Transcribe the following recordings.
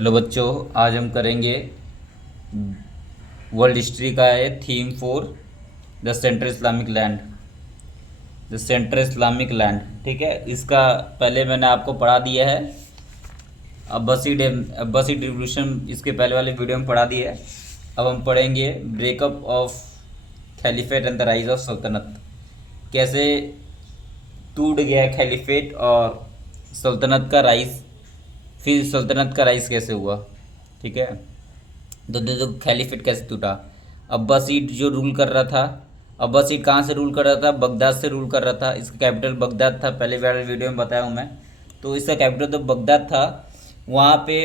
Hello बच्चों, आज हम करेंगे वर्ल्ड हिस्ट्री का है theme four the central Islamic land. The central Islamic land, ठीक है। इसका पहले मैंने आपको पढ़ा दिया है। अब्बासीड रिवोल्यूशन इसके पहले वाले वीडियो में पढ़ा दिया है। अब हम पढ़ेंगे breakup of caliphate and the rise of सल्तनत। कैसे टूट गया खलीफेट और सल्तनत का राइज, फिर सल्तनत का राइज कैसे हुआ, ठीक है। तो देखो खलीफेट कैसे टूटा। अब्बासीड जो रूल कर रहा था, अब्बासीड कहाँ से रूल कर रहा था? बगदाद से रूल कर रहा था। इसका कैपिटल बगदाद था, पहले वाले वीडियो में बताया हूँ मैं। तो इसका कैपिटल तो बगदाद था। वहाँ पे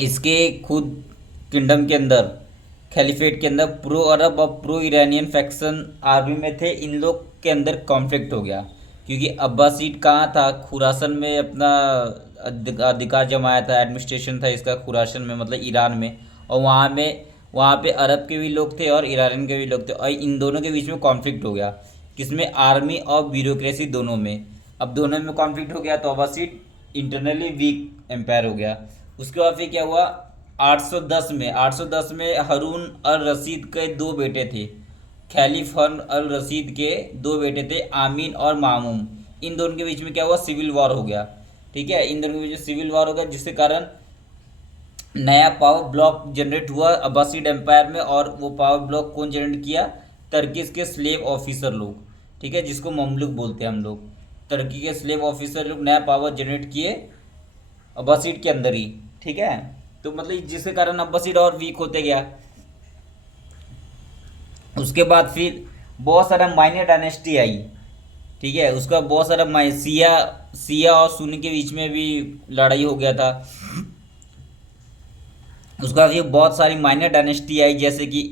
इसके खुद किंगडम के अंदर, खलीफेट के अंदर प्रो अरब और प्रो ईरानियन फैक्शन आर्मी में थे। इन लोग के अंदर कॉन्फ्लिक्ट हो गया क्योंकि अब्बासीड कहाँ था? खुरासन में अपना अधिकार जमाया था। एडमिनिस्ट्रेशन था इसका खुरासन में, मतलब ईरान में। और वहाँ पे अरब के भी लोग थे और ईरान के भी लोग थे, और इन दोनों के बीच में कॉन्फ्लिक्ट हो गया। किसमें? आर्मी और ब्यूरोक्रेसी दोनों में। अब दोनों में कॉन्फ्लिक्ट हो गया तो अब्बासीड इंटरनली वीक एम्पायर हो गया। उसके बाद फिर क्या हुआ? 810 में हारून अल रशीद के दो बेटे थे। खलीफ हारून अल रशीद के दो बेटे थे, आमीन और मामूम। इन दोनों के बीच में क्या हुआ? सिविल वॉर हो गया, ठीक है। इन दोनों के बीच में सिविल वॉर हो गया, जिसके कारण नया पावर ब्लॉक जनरेट हुआ अब्बासीड एम्पायर में। और वो पावर ब्लॉक कौन जनरेट किया? तर्कीस के स्लेव ऑफिसर लोग, ठीक है, जिसको ममलुक बोलते हैं हम लोग। तुर्की के स्लेव ऑफिसर लोग नया पावर जनरेट किए अब्बासीड के अंदर ही, ठीक है। तो मतलब जिसके कारण अब्बासीड और वीक होते गया। उसके बाद फिर बहुत सारा माइनर डायनेस्टी आई, ठीक है। उसका बहुत सारा सिया और सुन्नी के बीच में भी लड़ाई हो गया था। उसका फिर बहुत सारी माइनर डायनेस्टी आई, जैसे कि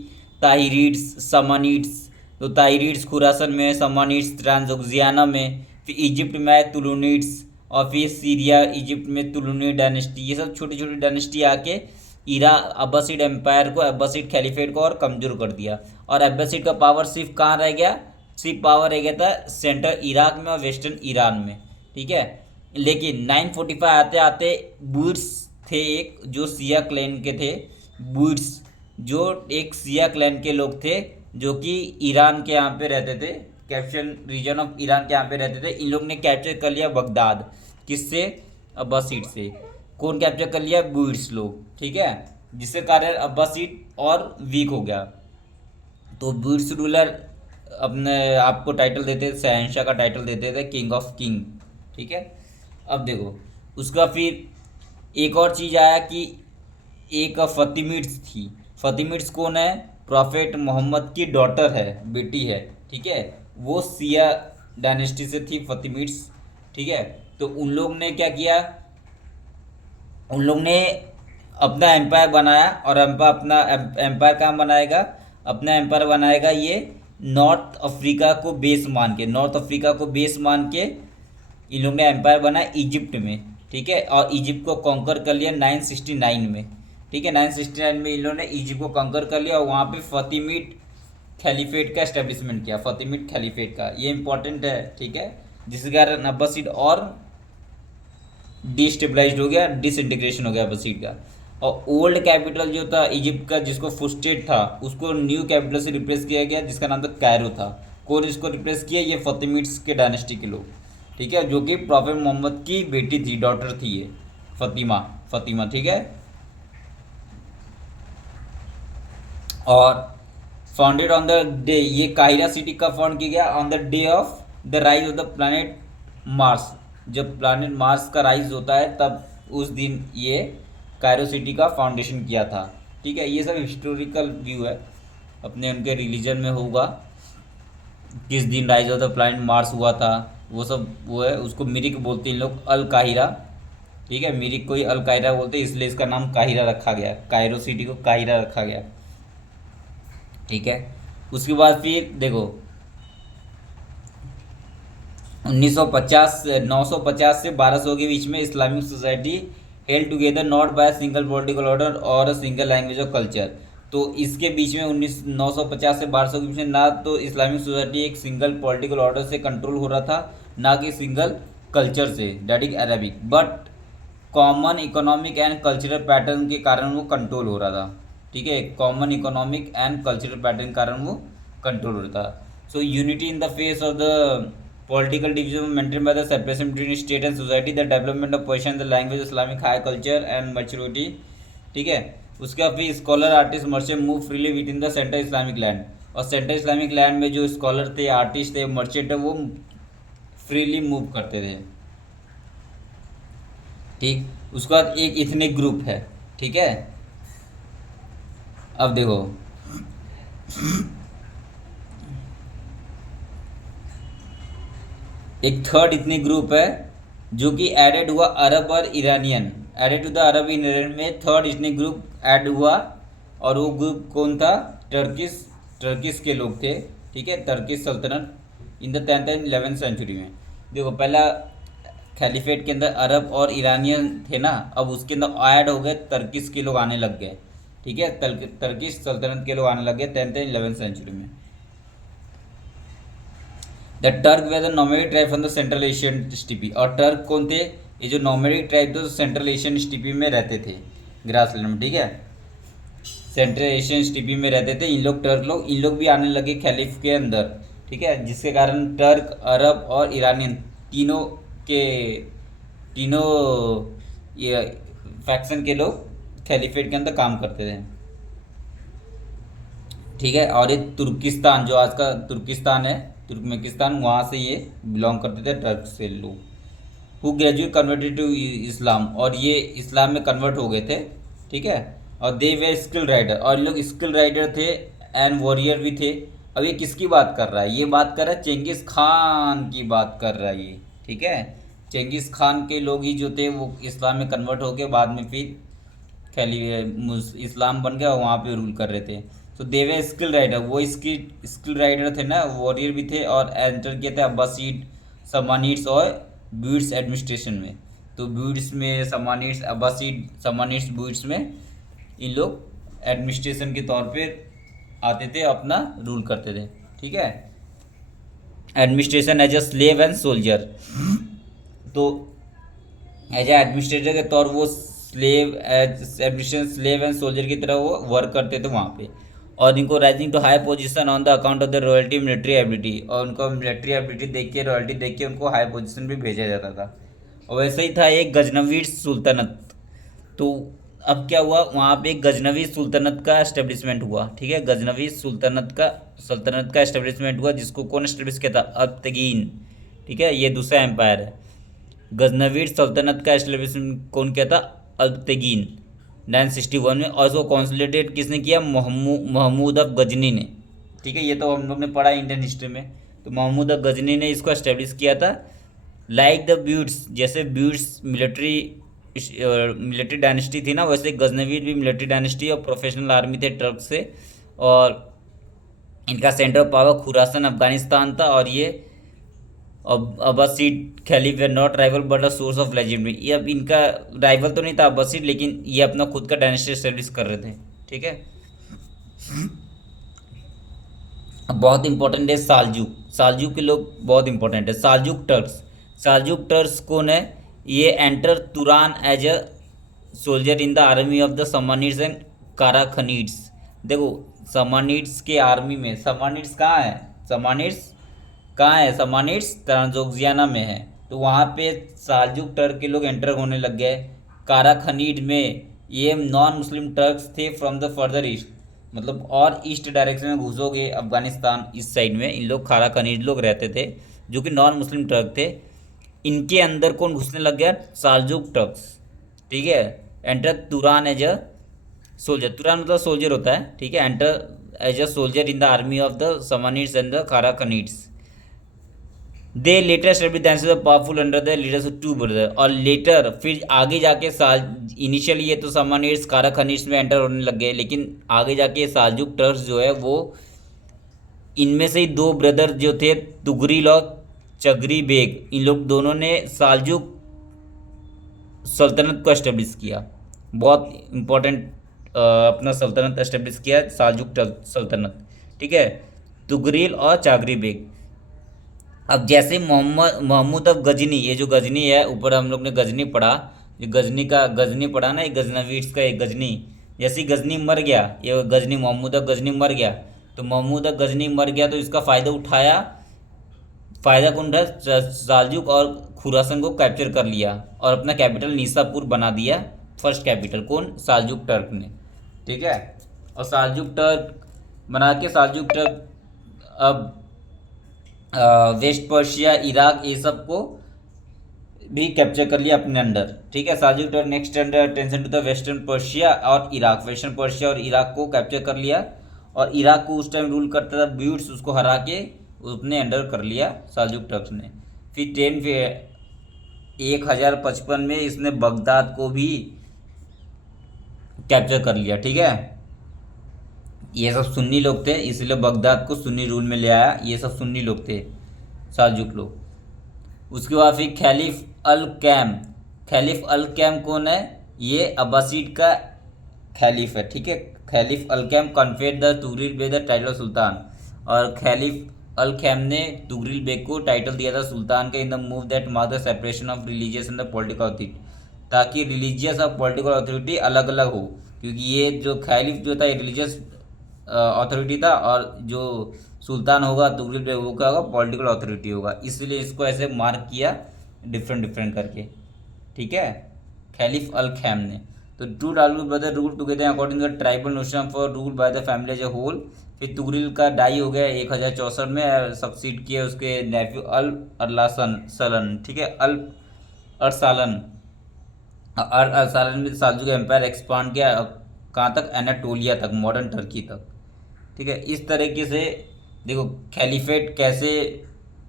ताहिरिड्स, समानिड्स। तो ताहिरिड्स खुरासन में, समानिड्स ट्रांसोक्सियाना में, फिर इजिप्ट में आए तुलुनिड्स, और फिर सीरिया इजिप्ट में तुलुनी डायनेस्टी। ये सब छोटी छोटी डायनेस्टी आके ईरा अब्बासीड एम्पायर को, अब्बासीड खलीफेट को और कमज़ोर कर दिया। और अब्बासीड का पावर सिर्फ कहाँ रह गया? सिर्फ पावर रह गया था सेंट्रल इराक में और वेस्टर्न ईरान में, ठीक है। लेकिन 945 आते आते बुइड्स थे एक, जो सिया क्लैन के थे। बुइड्स जो एक सिया क्लैन के लोग थे, जो कि ईरान के यहाँ पे रहते थे, कैप्शन रीजन ऑफ ईरान के यहाँ पे रहते थे। इन लोग ने कैप्चर कर लिया बगदाद। किससे? अब्बासीड से। कौन कैप्चर कर लिया? बुइड्स लोग, ठीक है। जिसके कारण अब्बासीड और वीक हो गया। तो बुइड्स रूलर अपने आपको टाइटल देते थे, शहंशाह का टाइटल देते थे, किंग ऑफ किंग, ठीक है। अब देखो उसका फिर एक और चीज़ आया कि एक फतिमिड्स थी। फतिमिड्स कौन है? प्रॉफेट मोहम्मद की डॉटर है, बेटी है, ठीक है। वो सिया डायनेस्टी से थी फतिमिड्स, ठीक है। तो उन लोग ने क्या किया? उन लोग ने अपना एम्पायर बनाया। और अपना एम्पायर कहाँ बनाएगा? अपना एम्पायर बनाएगा ये नॉर्थ अफ्रीका को बेस मान के। नॉर्थ अफ्रीका को बेस मान के इन लोग ने एम्पायर बनाया इजिप्ट में, ठीक है। और इजिप्ट को कॉन्कर कर लिया 969 में, ठीक है। 969 में इन लोगों ने इजिप्ट को कॉन्कर कर लिया और वहाँ पे फतिमिड खलीफेट का एस्टेब्लिशमेंट किया। फतिमिड खलीफेट का ये इंपॉर्टेंट है, ठीक है। जिसके कारण अब्बासीड और डिस्टेबलाइज हो गया, डिसइंटीग्रेशन हो गया अब्बासीड का। और ओल्ड कैपिटल जो था इजिप्ट का, जिसको फुस्टेट था, उसको न्यू कैपिटल से रिप्लेस किया गया, जिसका नाम था कायरो था। कौन इसको रिप्लेस किया? ये फतिमिड्स के डायनेस्टी के लोग, ठीक है, जो कि प्रॉफेट मोहम्मद की बेटी थी, डॉटर थी ये फतिमा, ठीक है। और फाउंडेड ऑन द डे, ये काहिरा सिटी का फाउंड किया गया on the day of the rise of the planet Mars. जब प्लानट मार्स का राइज होता है तब उस दिन ये कायरो सिटी का फाउंडेशन किया था, ठीक है। ये सब हिस्टोरिकल व्यू है, अपने उनके रिलीजन में होगा किस दिन rise of the planet Mars हुआ था, वो सब वो है। उसको मिरिक बोलते हैं लोग, अल काहिरा, ठीक है। मिरिक को ही अल काहिरा बोलते हैं, इसलिए इसका नाम काहिरा रखा गया, कायरो सिटी को काहिरा रखा गया, ठीक है। उसके बाद फिर देखो 1950 950 से 1200 के बीच में Islamic society held together not by single political order और सिंगल लैंग्वेज ऑफ कल्चर। तो इसके बीच में 950 से 1200 के बीच में ना तो इस्लामिक सोसाइटी एक सिंगल पॉलिटिकल ऑर्डर से कंट्रोल हो रहा था, ना कि सिंगल कल्चर से, that is Arabic, but common economic and cultural pattern के कारण वो कंट्रोल हो रहा था, ठीक है, common economic and cultural pattern के कारण वो कंट्रोल हो रहा था। So unity in the face of the political division maintained by the separation between state and society, the development of Persian, the language, Islamic high culture and maturity, ठीक है। उसके बाद फिर scholar artist merchant move freely with in the central Islamic land, और central Islamic land में जो scholar थे, artist थे, मर्चेंट है, वो फ्रीली मूव करते थे, ठीक। उसके बाद एक इथनिक ग्रुप है, ठीक है। अब देखो एक थर्ड इतनी ग्रुप है जो कि एडेड हुआ अरब और Iranian, added to the Arab Iran में थर्ड इतनी ग्रुप ऐड हुआ, और वो ग्रुप कौन था? टर्किस के लोग थे, ठीक है, टर्किस सल्तनत in the 10th and 11th century में। देखो पहला खलीफेट के अंदर अरब और ईरानियन थे ना, अब उसके अंदर ऐड हो गए टर्किस के लोग आने लग गए, ठीक है, टर्किस सल्तनत के लोग आने लग गए 10th एंड 11th सेंचुरी में। The Turk were the nomadic tribe from the central Asian steppe, और टर्क कौन थे? ये जो नोमैडिक ट्राइब थे सेंट्रल एशियन स्टीपी में रहते थे, ग्रासलैंड में, ठीक है, सेंट्रल एशियन स्टीपी में रहते थे इन लोग, टर्क लोग। इन लोग भी आने लगे खलीफ के अंदर, ठीक है, जिसके कारण टर्क, अरब और ईरानियन तीनों ये फैक्शन के लोग खलीफेट के अंदर काम करते थे, ठीक है। और ये तुर्किस्तान, जो आज का तुर्किस्तान है, तुर्कमेनिस्तान, वहाँ से ये बिलोंग करते थे, टर्क से लोग, who graduate converted to Islam, और ये इस्लाम में कन्वर्ट हो गए थे, ठीक है। और दे वे स्किल राइडर, और ये लोग स्किल राइडर थे एंड वॉरियर भी थे। अब ये किसकी बात कर रहा है? ये बात कर रहा है चेंगिस खान की बात कर रहा है ये, ठीक है। चेंगिस खान के लोग ही जो थे वो इस्लाम में कन्वर्ट हो गए, बाद में फिर इस्लाम बन गया और वहाँ पे रूल कर रहे थे। तो देवे स्किल राइडर, वो इसकी स्किल राइडर थे ना, वॉरियर भी थे, और एंटर किए थे अब्बासीड, समानिड्स और ब्यूट्स एडमिनिस्ट्रेशन में। तो ब्यूट्स में समानिड्स, अब्बासीड, समानिड्स, ब्यूट्स में इन लोग एडमिनिस्ट्रेशन के तौर पे आते थे, अपना रूल करते थे, ठीक है। Administration as a slave and soldier, तो एज ए एडमिनिस्ट्रेटर के तौर वो slave administration slave and soldier की तरह वो वर्क करते थे वहाँ पे। और इनको rising to high position on the account of the royalty military ability, और उनको मिलिट्री एबिलिटी देख के, रॉयल्टी देख के उनको हाई पोजीशन भी भेजा जाता था। और वैसे ही था एक गजनवी सुल्तनत। तो अब क्या हुआ, वहाँ पे गजनवी सुल्तनत का एस्टेब्लिशमेंट हुआ, ठीक है, गजनवी सल्तनत का एस्टेब्लिशमेंट हुआ, जिसको कौन एस्टेब्लिश किया था? अब्तगीन, ठीक है, ये दूसरा एम्पायर है। गजनवी सल्तनत का एस्टेब्लिशमेंट कौन किया था? अब्तगीन, 961 में। और उसको कॉन्सोलिडेट किसने किया? महमूद ऑफ गजनी ने, ठीक है, ये तो हम लोग ने पढ़ा इंडियन हिस्ट्री में। तो महमूद ऑफ गजनी ने इसको एस्टेब्लिश किया था। लाइक द ब्यूट्स, जैसे ब्यूट्स मिलिट्री डायनेस्टी थी ना, वैसे गजनवीद भी मिलिट्री डायनेस्टी और प्रोफेशनल आर्मी थे टर्क से, और इनका centre of power Khurasan Afghanistan था। और ये Abbasid caliph were not rival but a source of legendary, ये अब इनका राइवल तो नहीं था अब्बासीड, लेकिन ये अपना खुद का डायनेस्टी एस्टेब्लिश कर रहे थे, ठीक है। अब बहुत इंपॉर्टेंट है सालजुक के लोग बहुत इंपॉर्टेंट है। सालजुक टर्क्स कौन है? ये enter Turan as a soldier in the army of the Samanids and Karakhanids. देखो समानिड्स के आर्मी में, समानिड्स कहाँ है? समानिड्स ट्रांसोक्सियाना में है। तो वहाँ पे सालजुक टर्क के लोग एंटर होने लग गए। काराखनीड में ये नॉन मुस्लिम टर्क्स थे फ्रॉम द फर्दर ईस्ट, मतलब और ईस्ट डायरेक्शन में घुसोगे अफगानिस्तान इस साइड में, इन लोग काराखनीड लोग रहते थे जो कि नॉन मुस्लिम टर्क थे। इनके अंदर कौन घुसने लग गया? सालजुक टर्क्स, ठीक है। Enter Turan as a soldier, Turan मतलब सोल्जर होता है, ठीक है। Enter as a soldier in the army of the Samanids and the Karakhanids. They later establish themselves powerful under the leaders of two brother, और later फिर आगे जाके initially ये तो समानिड्स काराखनीड्स में एंटर होने लग गए, लेकिन आगे जाके सालजुक टर्क्स जो है वो इनमें से ही दो ब्रदर जो थे, तुगरिल और चगरी बेग, इन लोग दोनों ने सालजुक सल्तनत को एस्टेब्लिश किया। बहुत इंपॉर्टेंट अपना सल्तनत एस्टेब्लिश किया सालजुक सल्तनत, ठीक है, तुगरिल और चागरी बेग। अब जैसे महमूद ऑफ गजनी, ये जो गजनी है, ऊपर हम लोग ने गजनी पढ़ा, ये गजनी पढ़ा ना, ये गजनवीड्स का एक गजनी। जैसे ही गजनी मर गया, ये गजनी महमूद गजनी मर गया, तो महमूद गजनी मर गया तो इसका फ़ायदा उठाया। फ़ायदा कौन उठाया? साल्जुक और खुरासन को कैप्चर कर लिया और अपना कैपिटल निसापुर बना दिया। फर्स्ट कैपिटल कौन? साल्जुक टर्क ने। ठीक है। और साल्जुक टर्क बना के साल्जुक टर्क अब वेस्ट पर्शिया, इराक, ये सब को भी कैप्चर कर लिया अपने अंडर। ठीक है। Seljuk Turk next under attention to the western Persia और इराक। वेस्टर्न पर्शिया और इराक को कैप्चर कर लिया, और इराक को उस टाइम रूल करता था ब्यूट्स, उसको हरा के उसने अंडर कर लिया साल्जुक टर्क ने। फिर 1055 में इसने बगदाद को भी कैप्चर कर लिया। ठीक है। ये सब सुन्नी लोग थे, इसलिए बगदाद को सुन्नी रूल में ले आया। ये सब सुन्नी लोग थे, साल्जुक लोग। उसके बाद फिर खलीफ अल कैम। खलीफ अल कैम कौन है? ये अब्बासीड का खलीफ है। ठीक है। Caliph al Qaim conferred the Tughril Beg the title sultan, और खलीफ अल कैम ने तुगरिल बेग को टाइटल दिया था सुल्तान का in the move that mark the separation of religious and the political authority, ताकि रिलीजियस और पॉलिटिकल अथॉरिटी अलग अलग हो। क्योंकि ये जो खलीफ जो था रिलीजियस अथॉरिटी था, और जो सुल्तान होगा तुगरिल बेग वो क्या होगा? पॉलिटिकल अथॉरिटी होगा। इसलिए इसको ऐसे मार्क किया डिफरेंट डिफरेंट करके। ठीक है। खलीफ अल खैम ने। तो टू डालू brother rule together according to the tribal notion for rule by the family as a whole. फिर तुगरिल का डाई हो गया 1064 में, सक्सीड किया उसके नेफ्यू अल अरलासन सलन। ठीक है। अल अरसालन अरसालन में साल्जुक एम्पायर एक्सपांड किया कहाँ तक? एनाटोलिया तक, मॉडर्न टर्की तक। ठीक है। इस तरीके से देखो खलीफेट कैसे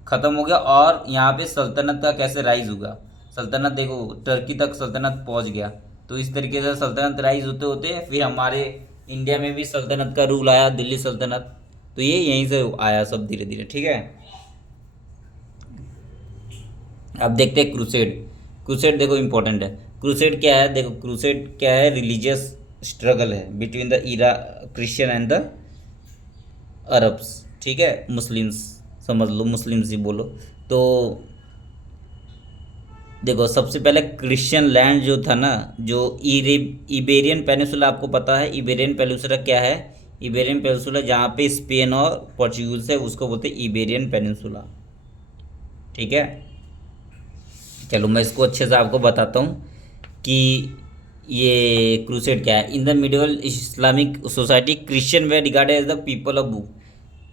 ख़त्म हो गया, और यहाँ पे सल्तनत का कैसे राइज हुआ। सल्तनत देखो टर्की तक सल्तनत पहुँच गया। तो इस तरीके से सल्तनत राइज होते होते फिर हमारे इंडिया में भी सल्तनत का रूल आया, दिल्ली सल्तनत। तो ये यहीं से आया सब धीरे धीरे। ठीक है। अब देखते हैं क्रूसेड। क्रूसेड देखो इंपॉर्टेंट है। क्रूसेड क्या है? देखो क्रूसेड क्या है? रिलीजियस स्ट्रगल है between the era Christian and the Arabs. ठीक है। मुस्लिम्स समझ लो, मुस्लिम्स ही बोलो। तो देखो सबसे पहले क्रिश्चियन लैंड जो था ना, जो इबेरियन पेनिसुला, आपको पता है इबेरियन पेनिसुला क्या है? इबेरियन पेनिसुला जहाँ पे स्पेन और पोर्चुगीज है उसको बोलते हैं इबेरियन पेनिसुला। ठीक है। चलो मैं इसको अच्छे से आपको बताता हूँ कि ये क्रूसेड क्या है। In the medieval Islamic society Christian they regarded as the people of book.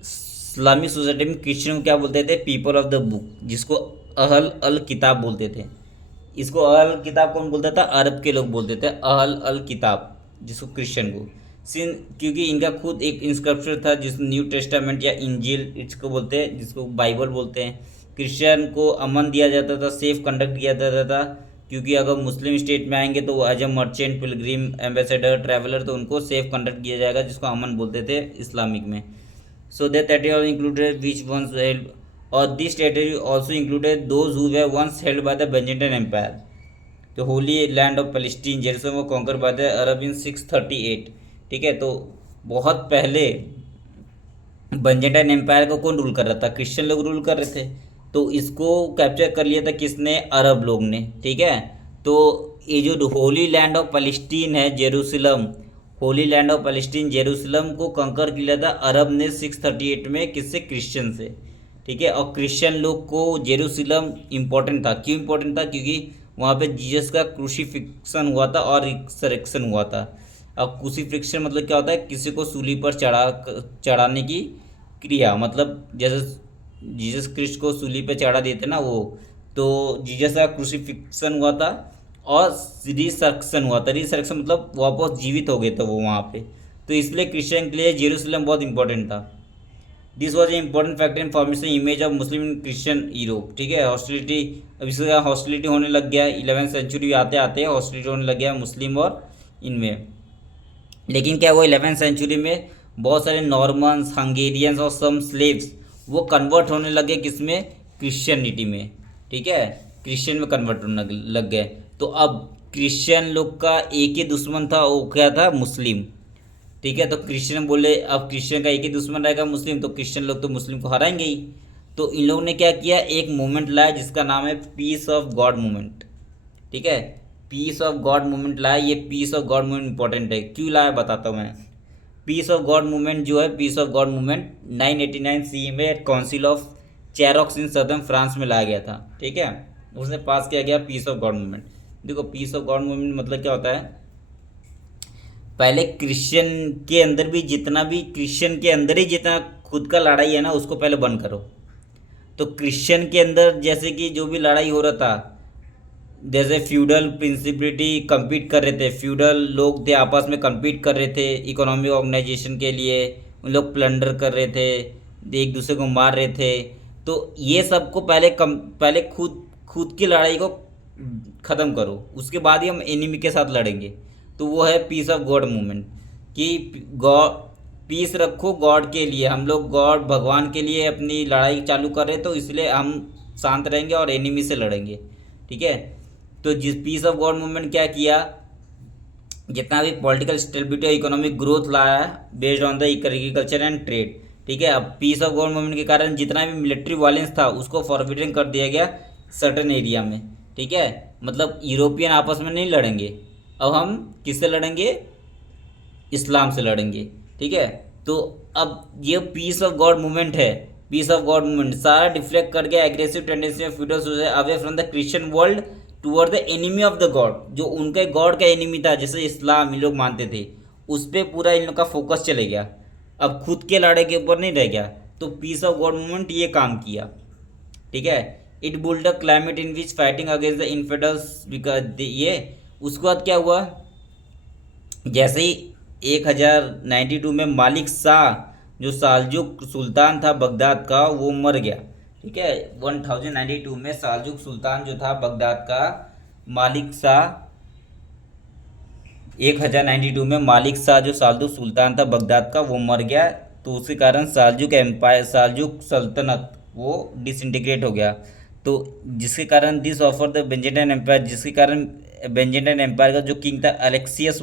Islamic society में क्रिश्चियन को क्या बोलते थे? पीपल ऑफ द बुक, जिसको अहल अल किताब बोलते थे। इसको अहल किताब कौन बोलता था? अरब के लोग बोलते थे अहल अल किताब, जिसको क्रिश्चियन को सिन, क्योंकि इनका खुद एक इंस्क्रिप्शन था जिस न्यू टेस्टामेंट या इंजील इसको बोलते हैं, जिसको बाइबल बोलते हैं। क्रिश्चियन को अमन दिया जाता था, सेफ कंडक्ट किया जाता था, क्योंकि अगर मुस्लिम स्टेट में आएंगे तो वो as a merchant, pilgrim, ambassador, traveller, तो उनको सेफ कंडक्ट किया जाएगा, जिसको अमन बोलते थे इस्लामिक में। So that territory included which once held, or this territory also included those who were once held by the Byzantine Empire. The Holy Land of Palestine, Jerusalem was conquered by the Arab in 638। ठीक है। तो बहुत पहले बंजेटाइन empire को कौन rule कर रहा था? क्रिश्चियन लोग रूल कर रहे थे। तो इसको कैप्चर कर लिया था किसने? अरब लोग ने। ठीक है। तो ये जो होली लैंड ऑफ पैलेस्टीन है Jerusalem, Holi land of Palestine Jerusalem को कंकर किया था अरब ने 638 में, किससे? क्रिश्चियन से। ठीक है। और क्रिश्चियन लोग को जेरूसलम इम्पोर्टेंट था। क्यों इम्पोर्टेंट था? क्योंकि वहाँ पे जीसस का क्रूसिफिक्शन हुआ था और रिसरेक्शन हुआ था। अब क्रूसिफिक्शन मतलब क्या होता है? किसी को सूली पर चढ़ाने की क्रिया, मतलब जैसे जीसस क्रिस्ट को सूली पे चढ़ा देते ना वो, तो जीसस का क्रूसिफिक्शन हुआ था और रिसरेक्शन हुआ था। रिसरेक्शन मतलब वापस जीवित हो गए थे वो वहाँ पे। तो इसलिए क्रिश्चियन के लिए जेरूसलम बहुत इंपॉर्टेंट था। This was a important factor in formation image of Muslim in Christian Europe. ठीक है। हॉस्टिलिटी, अब इसका हॉस्टिलिटी होने लग गया है 11वीं सेंचुरी आते आते हॉस्टिलिटी होने लग गया है मुस्लिम और इनमें। लेकिन क्या हुआ 11वीं सेंचुरी में बहुत सारे नॉर्मन्स, हंगेरियंस और सम स्लेव्स वो कन्वर्ट होने लगे किसमें? क्रिश्चियनिटी में। ठीक है। क्रिश्चियन में कन्वर्ट होने लग गए। तो अब क्रिश्चियन लोग का एक ही दुश्मन था, वो क्या था? मुस्लिम। ठीक है। तो क्रिश्चियन बोले अब क्रिश्चियन का एक ही दुश्मन रहेगा मुस्लिम, तो क्रिश्चियन लोग तो मुस्लिम को हराएंगे ही। तो इन लोगों ने क्या किया? एक मूवमेंट लाया जिसका नाम है पीस ऑफ गॉड मूवमेंट। ठीक है। पीस ऑफ गॉड मूवमेंट लाया। ये peace of God movement important है, क्यों लाया बताता हूँ मैं। पीस ऑफ गॉड मूवमेंट जो है, peace of God movement 989 C में council of Charroux in southern France में लाया गया था। ठीक है, उसने पास किया गया पीस ऑफ गॉड मूवमेंट। देखो पीस ऑफ गॉड मूवमेंट मतलब क्या होता है, पहले क्रिश्चियन के अंदर भी जितना भी क्रिश्चियन के अंदर ही जितना खुद का लड़ाई है ना, उसको पहले बंद करो। तो क्रिश्चियन के अंदर जैसे कि जो भी लड़ाई हो रहा था, जैसे फ्यूडल प्रिंसिपलिटी compete कर रहे थे, फ्यूडल लोग थे आपस में compete कर रहे थे इकोनॉमिक ऑर्गेनाइजेशन के लिए, उन लोग प्लंडर कर रहे थे, एक दूसरे को मार रहे थे। तो ये सबको पहले खुद खुद की लड़ाई को ख़त्म करो, उसके बाद ही हम एनिमी के साथ लड़ेंगे। तो वो है पीस ऑफ गॉड मूवमेंट, कि गॉड पीस रखो गॉड के लिए, हम लोग गॉड भगवान के लिए अपनी लड़ाई चालू कर रहे हैं, तो इसलिए हम शांत रहेंगे और एनिमी से लड़ेंगे। ठीक है, तो जिस पीस ऑफ गॉड मूवमेंट क्या किया, जितना भी पॉलिटिकल स्टेबिलिटी और इकोनॉमिक ग्रोथ लाया है based on the agriculture and trade. ठीक है, अब पीस ऑफ गॉड मूवमेंट के कारण जितना भी मिलिट्री वायलेंस था उसको फॉरबिडन कर दिया गया सर्टन एरिया में। ठीक है, मतलब यूरोपियन आपस में नहीं लड़ेंगे, अब हम किससे लड़ेंगे, इस्लाम से लड़ेंगे। ठीक है, तो अब ये पीस ऑफ गॉड मूवमेंट है, पीस ऑफ गॉड मूवमेंट सारा डिफ्लेक्ट कर गया aggressive tendency of feudal society away from the Christian world toward the enemy of the God. जो उनके गॉड का एनिमी था, जैसे इस्लाम इन लोग मानते थे, उस पर पूरा इन लोग का फोकस चले गया, अब खुद के लड़ाई के ऊपर नहीं रह गया। तो पीस ऑफ गॉड मूवमेंट ये काम किया। ठीक है, it built a climate in which fighting against the infidels because ये। उसके बाद क्या हुआ, जैसे ही 1092 में मालिक शाह जो साल्जुक सुल्तान था बगदाद का, वो मर गया। ठीक है, 1092 में साल्जुक सुल्तान जो था बगदाद का, मालिक शाह 1092 में मालिक शाह जो साल्जुक सुल्तान था बगदाद का, वो मर गया। तो उसके कारण साल्जुक एम्पायर, साल्जुक सल्तनत वो डिसइंटीग्रेट हो गया। तो जिसके कारण this offer the Byzantine empire, जिसके कारण बेंजेटाइन एम्पायर का जो किंग था एलेक्सियस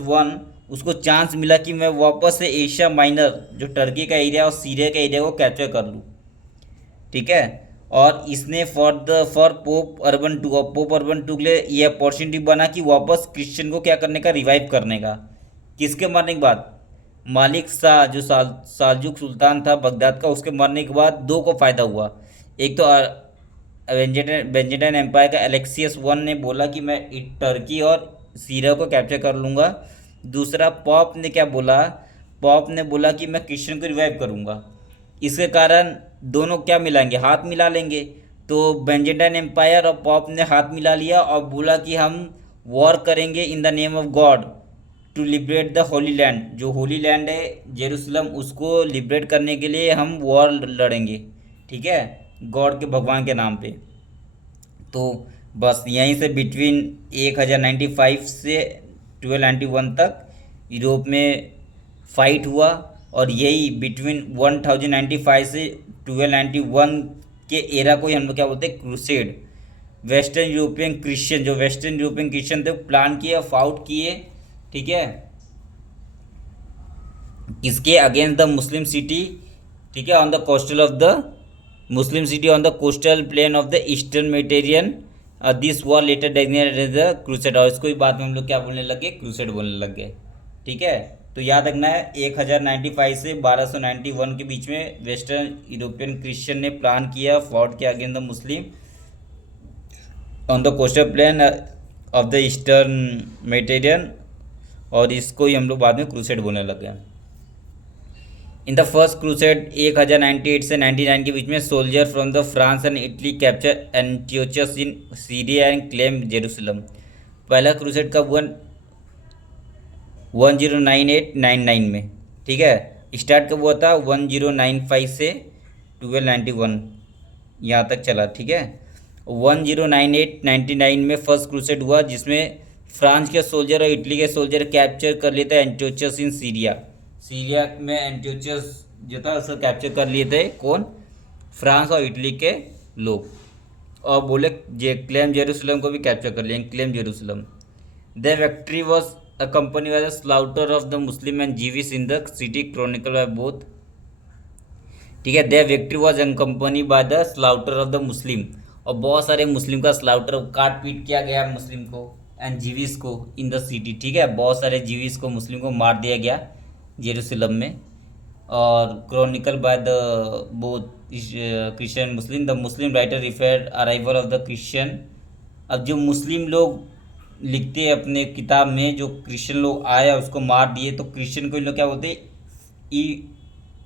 वन, उसको चांस मिला कि मैं वापस से एशिया माइनर जो टर्की का एरिया और सीरिया का एरिया को कैप्चर कर लूँ। ठीक है, और इसने फॉर पोप अर्बन टू के लिए ये अपॉर्चुनिटी बना कि वापस क्रिश्चियन को क्या करने का, रिवाइव करने का। किसके मरने के बाद, मालिक शाह जो साल्जुक सुल्तान था बगदाद का, उसके मरने के बाद दो को फ़ायदा हुआ। एक तो बेंजेटाइन एम्पायर का एलेक्सियस वन ने बोला कि मैं टर्की और सीरिया को कैप्चर कर लूँगा। दूसरा पॉप ने क्या बोला, पॉप ने बोला कि मैं क्रिश्चियन को रिवाइव करूँगा। इसके कारण दोनों क्या मिलाएंगे, हाथ मिला लेंगे। तो बेंजेटाइन एम्पायर और पॉप ने हाथ मिला लिया और बोला कि हम वॉर करेंगे in the name of God to liberate the holy land. जो होली लैंड है जेरूसलम, उसको लिबरेट करने के लिए हम वॉर लड़ेंगे। ठीक है, गॉड के भगवान के नाम पे। तो बस यहीं से बिटवीन 1095 से 1291 तक यूरोप में फाइट हुआ, और यही बिटवीन 1095 से 1291 के एरा को ही हम लोग क्या बोलते हैं, क्रूसेड। वेस्टर्न यूरोपियन क्रिश्चियन, जो वेस्टर्न यूरोपियन क्रिश्चियन थे, प्लान किए, फाउट किए। ठीक है, किसके अगेंस्ट द मुस्लिम सिटी। ठीक है, on the coastal of the Muslim city on the coastal plain of the eastern Mediterranean. This war later designated as the crusade, और इसको ही बाद में हम लोग क्या बोलने लगे, क्रूसेड बोलने लग गए। ठीक है, तो याद रखना है 1095 से 1291 के बीच में वेस्टर्न यूरोपियन क्रिश्चियन ने प्लान किया, फॉर्ट किया against the Muslim on the coastal plain of the eastern Mediterranean, और इसको ही हम लोग बाद में क्रूसेड बोलने लग गए। इन द फर्स्ट क्रूसेड 1098 से 99 के बीच में soldier from the France and Italy capture Antiochus in Syria and claim Jerusalem. पहला क्रूसेड कब हुआ, 1098-99 में। ठीक है, स्टार्ट कब हुआ था, 1095 से 1291 यहाँ तक चला। ठीक है, 1098-99 में फर्स्ट क्रूसेड हुआ, जिसमें फ्रांस के सोल्जर और इटली के सोल्जर कैप्चर कर लिए थे एंटियोचस इन सीरिया। सीरिया में एंटियोचस जो था उसको कैप्चर कर लिए थे कौन, फ्रांस और इटली के लोग, और बोले क्लेम जेरूसलम को भी कैप्चर कर लिया, claim Jerusalem. The victory was accompanied by the slaughter of the Muslim and Jews in the city chronicle by both। ठीक है, their victory was accompanied by the slaughter of the Muslim, और बहुत सारे मुस्लिम का slaughter काट पीट किया गया मुस्लिम को एंड जीविस को इन द सिटी, ठीक है। बहुत सारे जीविस को मुस्लिम को मार दिया गया जेरूसलम में। और Chronicle by the both Christian Muslim, the Muslim writer repair arrival of the Christian. अब जो मुस्लिम लोग लिखते हैं अपने किताब में, जो क्रिश्चियन लोग आए और उसको मार दिए, तो क्रिश्चियन को इन लोग क्या बोलते हैं,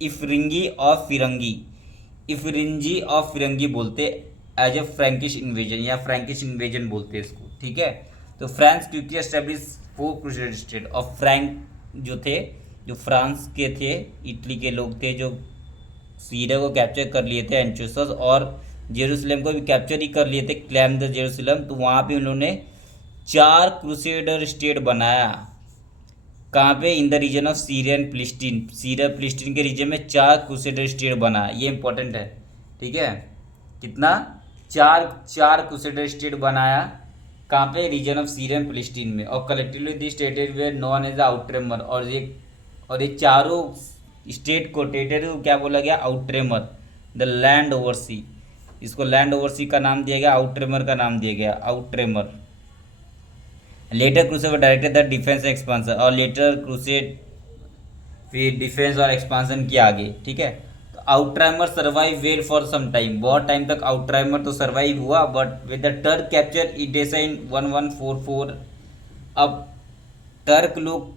इफरिंगी और फिरंगी, इफरिंजी और फिरंगी बोलते एज ए फ्रैंकिश इन्वेजन, या फ्रैंकिश इन्वेजन बोलते हैं इसको, ठीक है। तो France quickly establish 4 crusade state. और फ्रैंक जो थे, जो फ्रांस के थे, इटली के लोग थे, जो सीरिया को कैप्चर कर लिए थे एंचोसस, और जेरूसलम को भी कैप्चर ही कर लिए थे, क्लैम द जेरूसलम। तो वहाँ पे उन्होंने 4 क्रूसेडर स्टेट बनाया। कहाँ पे, in the region of Syrian फिलिस्तीन, सीरिया फिलिस्तीन के रीजन में 4 क्रूसेडर स्टेट बनाया। ये इंपॉर्टेंट है, ठीक है। कितना, 4 क्रूसेडर स्टेट बनाया। कहाँ पे, रीजन ऑफ सीरियन फिलिस्तीन में। और collectively this territory were known as Outremer. और ये चारों स्टेट को, टेरिटरी को क्या बोला गया, आउटरेमर, द लैंड ओवरसी। इसको लैंड ओवरसी का नाम दिया गया, आउटरेमर का नाम दिया गया, Outremer. Later crusade directed the defence expansion. और लेटर क्रूसेड फिर डिफेंस और एक्सपांसन किया आगे, ठीक है। तो Outremer survive well for some time, बहुत टाइम तक आउटराइमर तो सर्वाइव हुआ, but with the Turk capture Edessa in 1144। अब टर्क लोग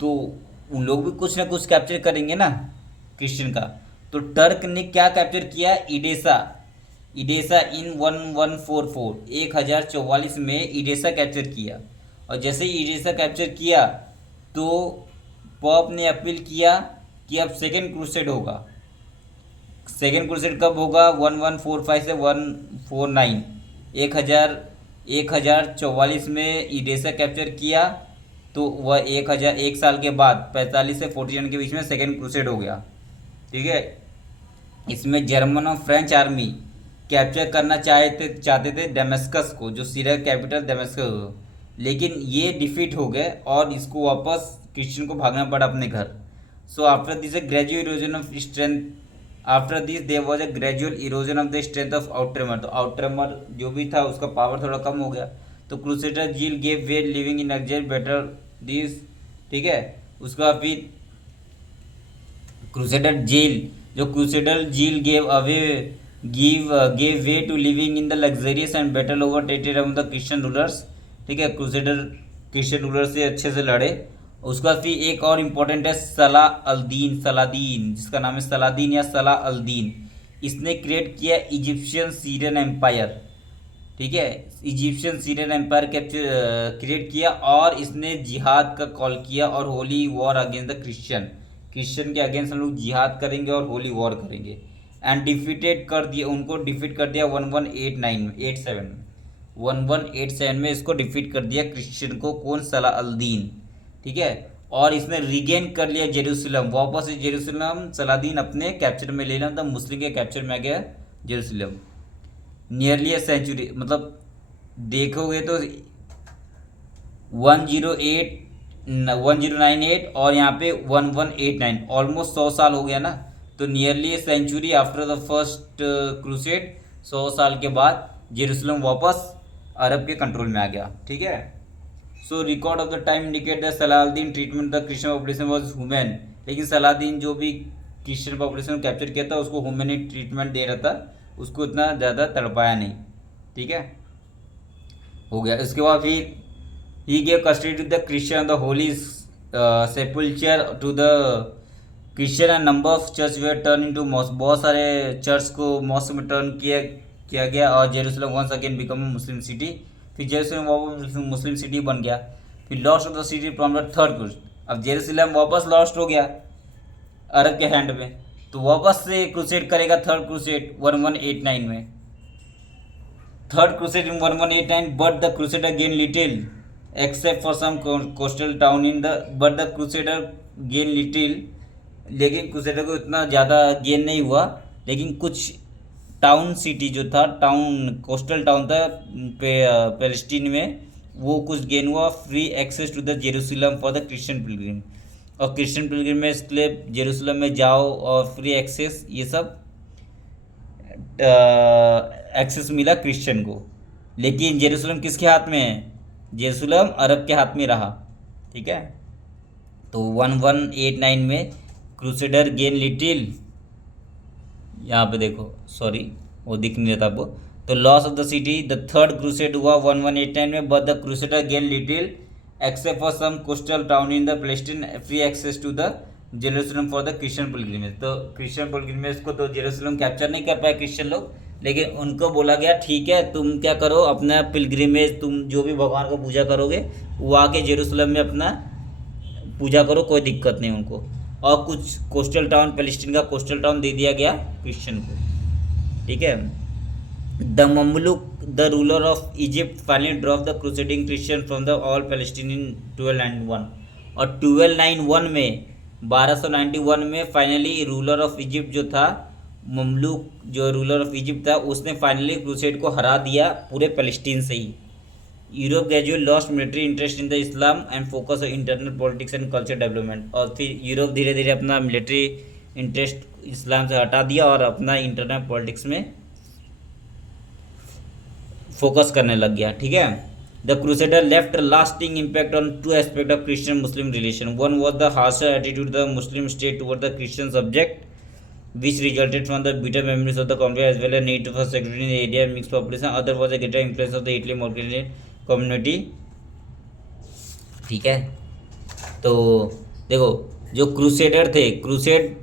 तो उन लोग भी कुछ ना कुछ कैप्चर करेंगे ना क्रिश्चियन का। तो टर्क ने क्या कैप्चर किया, इडेसा, इडेसा इन 1144, 1044 में इडेसा कैप्चर किया। और जैसे ही इडेसा कैप्चर किया तो पॉप ने अपील किया कि अब सेकेंड क्रूसेड होगा। सेकेंड क्रूसेड कब होगा, 1145 से 149, 1044 में इडेसा कैप्चर किया। तो वह 1 साल के बाद 45 से 49 के बीच में सेकेंड क्रूसेड हो गया, ठीक है। इसमें जर्मन और फ्रेंच आर्मी कैप्चर करना चाहते थे डेमेस्कस को, जो सीरिया कैपिटल डेमेस्कस हो, लेकिन ये डिफीट हो गए और इसको वापस क्रिश्चियन को भागना पड़ा अपने घर। So after this gradual erosion of strength, after this there was a gradual erosion of the strength of Outremer. तो आउटरेमर जो भी था उसका पावर थोड़ा कम हो गया। तो crusader zeal gave way living in luxury better this, ठीक है। उसका फिर क्रूसेडर जेल, जो crusader zeal gave way to living in the luxurious and better over टेटेड अमंग द क्रिश्चियन रूलर्स, ठीक है। क्रूसेडर क्रिश्चियन रूलर से अच्छे से लड़े। उसका फिर एक और इम्पोर्टेंट है सलाह अल-दीन, सलादीन, जिसका नाम है सलादीन या सलाह अल-दीन। इसने क्रिएट किया इजिप्शियन सीरियन एम्पायर, ठीक है। इजिप्शियन सीरियन एम्पायर क्रिएट किया, और इसने जिहाद का कॉल किया और holy war against the Christian, Christian के अगेंस्ट हम लोग जिहाद करेंगे और होली वॉर करेंगे। एंड डिफीटेड कर दिया, उनको डिफीट कर दिया 1189 में, 1187 में इसको डिफीट कर दिया क्रिश्चियन को, कौन, सलाह अल-दीन, ठीक है। और इसने रिगेन कर लिया जेरूसलम, वापस से जेरूसलम सलादीन अपने कैप्चर में ले लिया, मतलब मुस्लिम के कैप्चर में आ गया जेरूसलम। नियरली ए सेंचुरी, मतलब देखोगे तो 1098 और यहाँ पे 1189, ऑलमोस्ट 100 साल हो गया ना। तो nearly a century after the first crusade, 100 साल के बाद जेरूसलम वापस अरब के कंट्रोल में आ गया, ठीक है। सो record of the time indicate the Salahuddin treatment the Christian population was human. लेकिन सलाहुद्दीन जो भी क्रिश्चियन पॉपुलेशन कैप्चर किया था उसको ह्यूमैनिक ट्रीटमेंट दे रहा था, उसको इतना ज़्यादा तड़पाया नहीं, ठीक है, हो गया। इसके बाद फिर he gave custody to the Christian the Holy Sepulchre to the Christian and number of church were turn into mosque. बहुत सारे चर्च को मॉस्क में टर्न किया गया। और Jerusalem once again become a Muslim city, फिर जेरूसलम वापस Muslim city बन गया। फिर lost of the city from the third crusade, अब जेरूसलम वापस लॉस्ट हो गया अरब के हैंड में, तो वापस से क्रूसेड करेगा थर्ड क्रूसेड 1189 में, third crusade in 1189, but the crusader gain little except for some coastal town in the, but the crusader gain little, लेकिन क्रूसेडर को इतना ज़्यादा गेन नहीं हुआ, लेकिन कुछ टाउन सिटी जो था, टाउन कोस्टल टाउन था पैलेस्टीन में, वो कुछ गेन हुआ। Free access to the Jerusalem for the Christian pilgrim, और क्रिश्चियन पिलग्रिम में इसलिए जेरूसलम में जाओ और फ्री एक्सेस, ये सब एक्सेस मिला क्रिश्चियन को। लेकिन जेरूसलम किसके हाथ में है? जेरूसलम अरब के हाथ में रहा। ठीक है, तो 1189 में क्रूसेडर गेन लिटिल, यहाँ पे देखो, सॉरी वो दिख नहीं रहा था आपको, तो loss of the city, the third crusade हुआ 1189 में, but the crusader gain little except for some coastal town in the Palestine free access to the Jerusalem for the Christian pilgrimage. तो क्रिश्चियन पिलग्रिमेज को तो Jerusalem capture नहीं कर पाए Christian लोग, लेकिन उनको बोला गया ठीक है तुम क्या करो, अपना पिलग्रिमेज, तुम जो भी भगवान को पूजा करोगे वो आके जेरूसलम में अपना पूजा करो, कोई दिक्कत नहीं उनको। और कुछ कोस्टल टाउन, पैलेस्टीन का कोस्टल टाउन दे दिया गया क्रिश्चियन को। ठीक है, the Mamluk, the ruler of Egypt, finally drop the crusading Christian from the all Palestine in 1291। और 1291 में, 1291 में फाइनली रूलर ऑफ इजिप्ट जो था, ममलुक जो रूलर ऑफ इजिप्ट था, उसने फाइनली क्रूसेड को हरा दिया पूरे पैलेस्टीन से ही। Europe gradually lost military interest in the Islam and focus on internal politics and culture development. और फिर यूरोप धीरे धीरे अपना मिलिट्री इंटरेस्ट इस्लाम से हटा दिया और अपना इंटरनल पॉलिटिक्स में फोकस करने लग गया। ठीक है, the crusader left lasting impact on to aspect of Christian Muslim relation. One was the harsher attitude the Muslim state toward the Christian subject which resulted from the bitter memories of the conflict as well as need for security in the area and mixed population. Other was a greater influence of the Italy Moroccan community. ठीक है, तो देखो जो crusader थे, crusade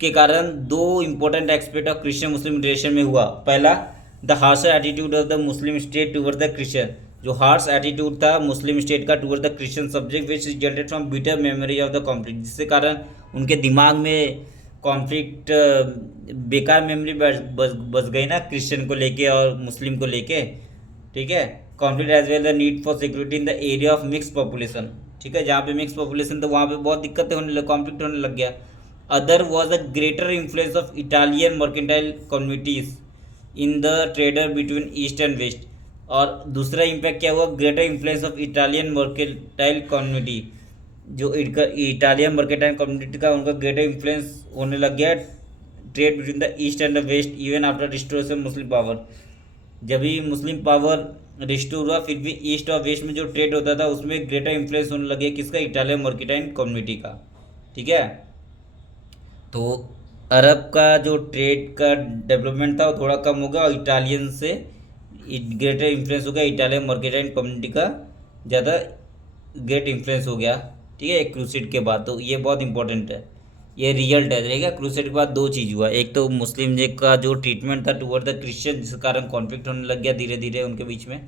के कारण दो important aspect of Christian Muslim relation में हुआ। पहला, the harsher attitude of the Muslim state toward the Christian, जो हार्श एटीट्यूड था मुस्लिम स्टेट का toward the Christian subject which resulted from bitter memory of the conflict, जिसके कारण उनके दिमाग में कॉन्फ्लिक्ट, बेकार मेमोरी बस गई ना क्रिश्चियन को लेके और मुस्लिम को लेके। ठीक है, conflict as well the need for security in the area of mix population. ठीक है, जहाँ पे मिक्स पॉपुलेशन तो वहाँ पे बहुत दिक्कतें होने लग, कॉन्फ्लिक्ट होने लग गया। Other was a greater influence of Italian mercantile communities in the trader between east and west. और दूसरा इम्पैक्ट क्या हुआ, greater influence of Italian mercantile community, जो इटालियन मर्केंटाइल कम्युनिटी का उनका ग्रेटर इन्फ्लुएंस होने लग गया trade between the east and the west even after restoration Muslim power. जब भी मुस्लिम पावर रिस्टोर हुआ फिर भी ईस्ट और वेस्ट में जो ट्रेड होता था उसमें ग्रेटर इन्फ्लुएंस होने लगे किसका, इटालियन मर्केंटाइल कम्युनिटी का। ठीक है, तो अरब का जो ट्रेड का डेवलपमेंट था वो थोड़ा कम हो गया और इटालियन से ग्रेटर इन्फ्लुएंस हो गया, इटालियन मर्केंटाइल कम्युनिटी का ज़्यादा ग्रेट इन्फ्लुएंस हो गया। ठीक है, एक क्रूसेड के बाद, तो ये बहुत इंपॉर्टेंट है, ये रिजल्ट है। ठीक है, क्रूसेड के बाद दो चीज़ हुआ, एक तो मुस्लिम लीग का जो ट्रीटमेंट था टुवर्ड द क्रिश्चियन जिसके कारण कॉन्फ्लिक्ट होने लग गया धीरे धीरे उनके बीच में।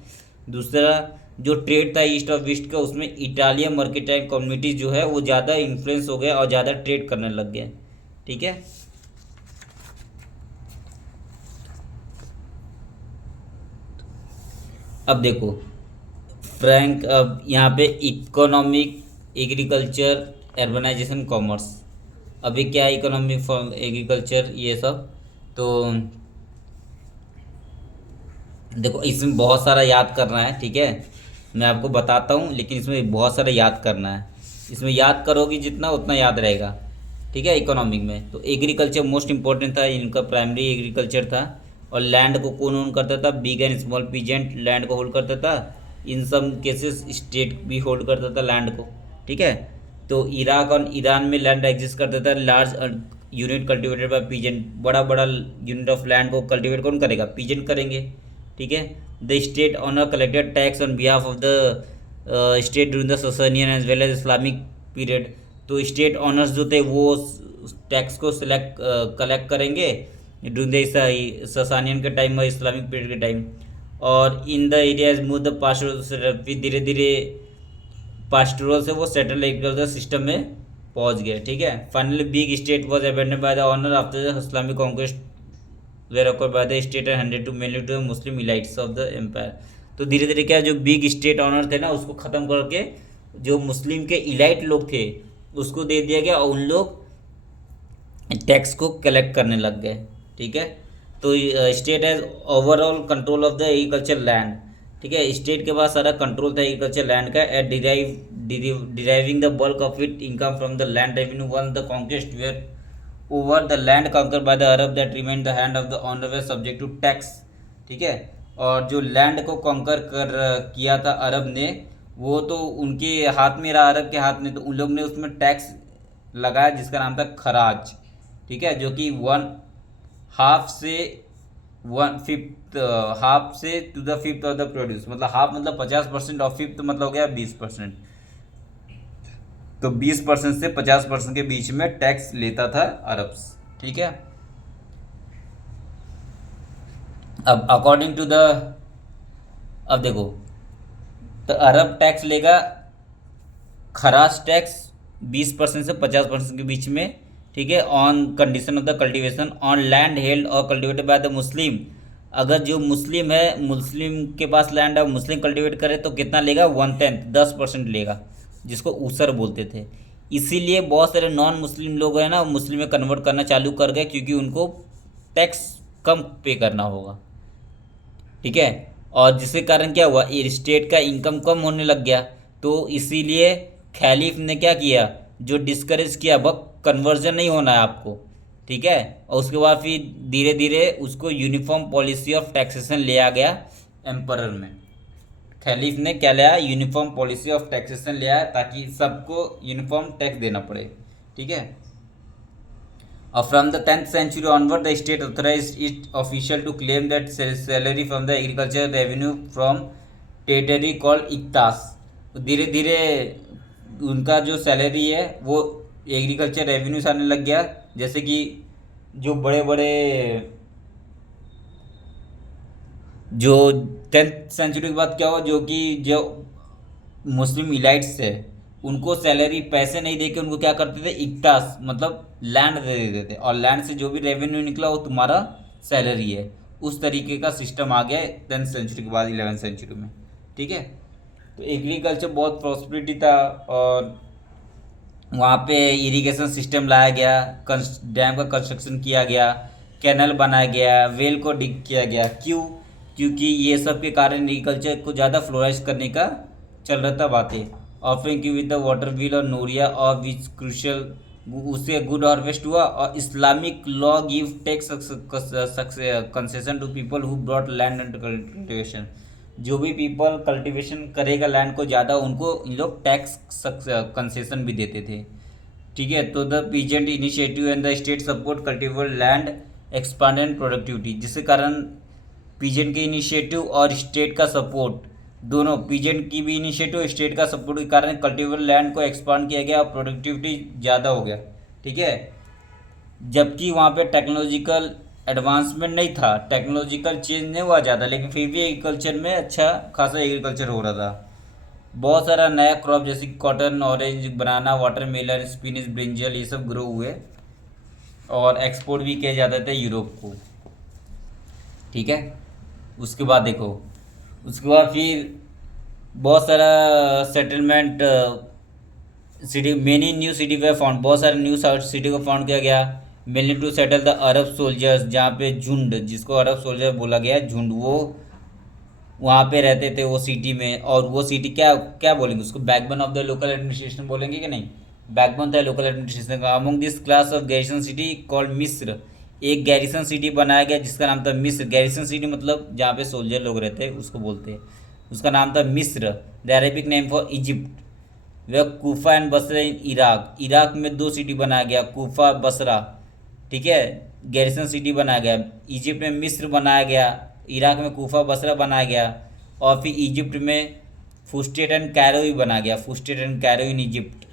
दूसरा जो ट्रेड था ईस्ट और वेस्ट का, उसमें इटालियन मर्केंटाइल कम्युनिटी जो है वो ज़्यादा इन्फ्लुएंस हो गया और ज़्यादा ट्रेड करने लग गए। ठीक है, अब देखो फ्रैंक, अब यहाँ पे इकोनॉमिक, एग्रीकल्चर, अर्बनाइजेशन, कॉमर्स। अभी क्या है, इकोनॉमिक, एग्रीकल्चर, ये सब। तो देखो इसमें बहुत सारा याद करना है। ठीक है, मैं आपको बताता हूँ लेकिन इसमें बहुत सारा याद करना है, इसमें याद करोगे जितना उतना याद रहेगा। ठीक है, इकोनॉमिक में तो एग्रीकल्चर मोस्ट इंपॉर्टेंट था, इनका प्राइमरी एग्रीकल्चर था। और लैंड को कौन ओन करता था, big and small peasant land को होल्ड करता था। इन सम केसेस स्टेट भी होल्ड करता था लैंड को। ठीक है, तो इराक और ईरान में लैंड एग्जिस्ट करता था, large unit cultivated by peasant, बड़ा बड़ा यूनिट ऑफ लैंड को कल्टिवेट कौन करेगा, पीजेंट करेंगे। ठीक है, the state owner collected tax on behalf of the state during the Sasanian as well as Islamic period. तो स्टेट ऑनर्स जो थे वो टैक्स को कलेक्ट करेंगे ड्यूरिंग द ससानियन के टाइम और इस्लामिक पीरियड के टाइम। और in the areas move the pastoral, फिर धीरे धीरे पास्टोरल से वो सेटल एग्रीकल्चर सिस्टम में पहुंच गए। ठीक है, finally big state was abandon by the owner after the Islamic conquest were acquired by the state and handed to mainly to Muslim elites of the empire. तो धीरे धीरे क्या, जो बिग स्टेट ऑनर थे ना उसको ख़त्म करके जो मुस्लिम के इलाइट लोग थे उसको दे दिया गया और उन लोग टैक्स को कलेक्ट करने लग गए। ठीक है, तो state has overall control of the agriculture land. ठीक है, स्टेट के पास सारा कंट्रोल था एग्रीकल्चर लैंड का, at deriving the bulk of it income from the land revenue one the conquest were over the land conquer by the Arab that remain the hand of the owner they subject to tax. ठीक है। और जो land को conquer कर किया था अरब ने, वो तो उनके हाथ में रहा, अरब के हाथ में, तो उन लोग ने उसमें टैक्स लगाया जिसका नाम था खराज, ठीक है, जो कि वन हाफ से वन फिफ्थ, हाफ से to the fifth of the produce, मतलब हाफ मतलब 50% और फिफ्थ मतलब हो गया 20%। तो 20% से 50% के बीच में टैक्स लेता था अरब, ठीक है। अब अकॉर्डिंग टू द, अब देखो, तो अरब टैक्स लेगा खराज टैक्स 20% से 50% के बीच में, ठीक है, on condition of the cultivation on land held और कल्टिवेटेड बाय द मुस्लिम। अगर जो मुस्लिम है, मुस्लिम के पास लैंड है, मुस्लिम कल्टीवेट करे तो कितना लेगा, 1/10, 10% लेगा, जिसको ऊसर बोलते थे। इसीलिए बहुत सारे नॉन मुस्लिम लोग हैं ना, मुस्लिम में कन्वर्ट करना चालू कर गए, क्योंकि उनको टैक्स कम पे करना होगा, ठीक है। और जिसके कारण क्या हुआ, ये स्टेट का इनकम कम होने लग गया। तो इसीलिए खलीफ ने क्या किया, जो डिस्करेज किया, वह कन्वर्जन नहीं होना है आपको, ठीक है। और उसके बाद फिर धीरे धीरे उसको यूनिफॉर्म पॉलिसी ऑफ टैक्सेशन ले आ गया एम्परर में। खलीफ ने क्या लिया, यूनिफॉर्म पॉलिसी ऑफ टैक्सेशन ले आया, ताकि सबको यूनिफॉर्म टैक्स देना पड़े, ठीक है। From the 10th century onward, the state authorized its official to claim that salary from the agricultural revenue from territory called इक्तास। धीरे धीरे उनका जो सैलरी है वो एग्रीकल्चर रेवेन्यू से आने लग गया। जैसे कि जो बड़े बड़े, जो 10th सेंचुरी के बाद क्या हुआ, जो कि जो मुस्लिम इलाइट्स है, उनको सैलरी पैसे नहीं देके उनको क्या करते थे, इक्तास मतलब लैंड दे देते थे, और लैंड से जो भी रेवेन्यू निकला वो तुम्हारा सैलरी है। उस तरीके का सिस्टम आ गया 10th सेंचुरी के बाद 11th सेंचुरी में, ठीक है। तो एग्रीकल्चर बहुत प्रॉस्पेरिटी था, और वहाँ पे इरिगेशन सिस्टम लाया गया, डैम का कंस्ट्रक्शन किया गया, कैनल बनाया गया, वेल को डिग किया गया। क्यों? क्योंकि ये सब के कारण एग्रीकल्चर को ज़्यादा फ्लोराइज करने का चल रहा था बातें। ऑफरिंग की विद द वाटर व्हील और नोरिया और विच क्रूशल, उससे गुड हार्वेस्ट हुआ। और Islamic law give tax concession to people who brought land and cultivation. जो भी पीपल कल्टीवेशन करेगा लैंड को ज़्यादा, उनको इन लोग टैक्स कंसेशन भी देते थे, ठीक है। तो the peasant initiative and the state support cultivable land expand and productivity, जिसके कारण पीजेंट के इनिशिएटिव और स्टेट का सपोर्ट, दोनों, पीजेंट की भी इनिशिएटिव, स्टेट का सपोर्ट के कारण कल्टिवेबल लैंड को एक्सपांड किया गया और प्रोडक्टिविटी ज़्यादा हो गया, ठीक है। जबकि वहाँ पे टेक्नोलॉजिकल एडवांसमेंट नहीं था, टेक्नोलॉजिकल चेंज नहीं हुआ ज़्यादा, लेकिन फिर भी एग्रीकल्चर में अच्छा खासा एग्रीकल्चर हो रहा था। बहुत सारा नया क्रॉप जैसे कॉटन, ऑरेंज, बनाना, वाटरमेलन, स्पिनिच, ब्रिंजल, ये सब ग्रो हुए और एक्सपोर्ट भी किए जाते थे यूरोप को, ठीक है। उसके बाद देखो, उसके बाद फिर बहुत सारा settlement city, many new city were found, बहुत सारे न्यू सिटी को फाउंड किया गया, mainly to settle the Arab soldiers, जहाँ पे झुंड, जिसको अरब सोल्जर बोला गया है, झुंड, वो वहाँ पे रहते थे वो सिटी में। और वो सिटी क्या क्या बोलेंगे उसको, backbone of the local administration बोलेंगे कि नहीं, बैकबोन था लोकल एडमिनिस्ट्रेशन का। Among this class of garrison city called मिस्र, एक गैरिसन सिटी बनाया गया जिसका नाम था मिस्र। गैरिसन सिटी मतलब जहाँ पे सोल्जर लोग रहते हैं उसको बोलते हैं, उसका नाम था मिस्र। The Arabic name for Egypt, वह Kufa and Basra in Iraq, Iraq में 2 सिटी बनाया गया, कूफा बसरा, ठीक है, गैरिसन सिटी बनाया गया। इजिप्ट में मिस्र बनाया गया, इराक में कूफा बसरा बनाया गया, और फिर इजिप्ट में फुस्टेट एंड कैरो भी बनाया गया, फुस्टेट एंड कैरो इन इजिप्ट।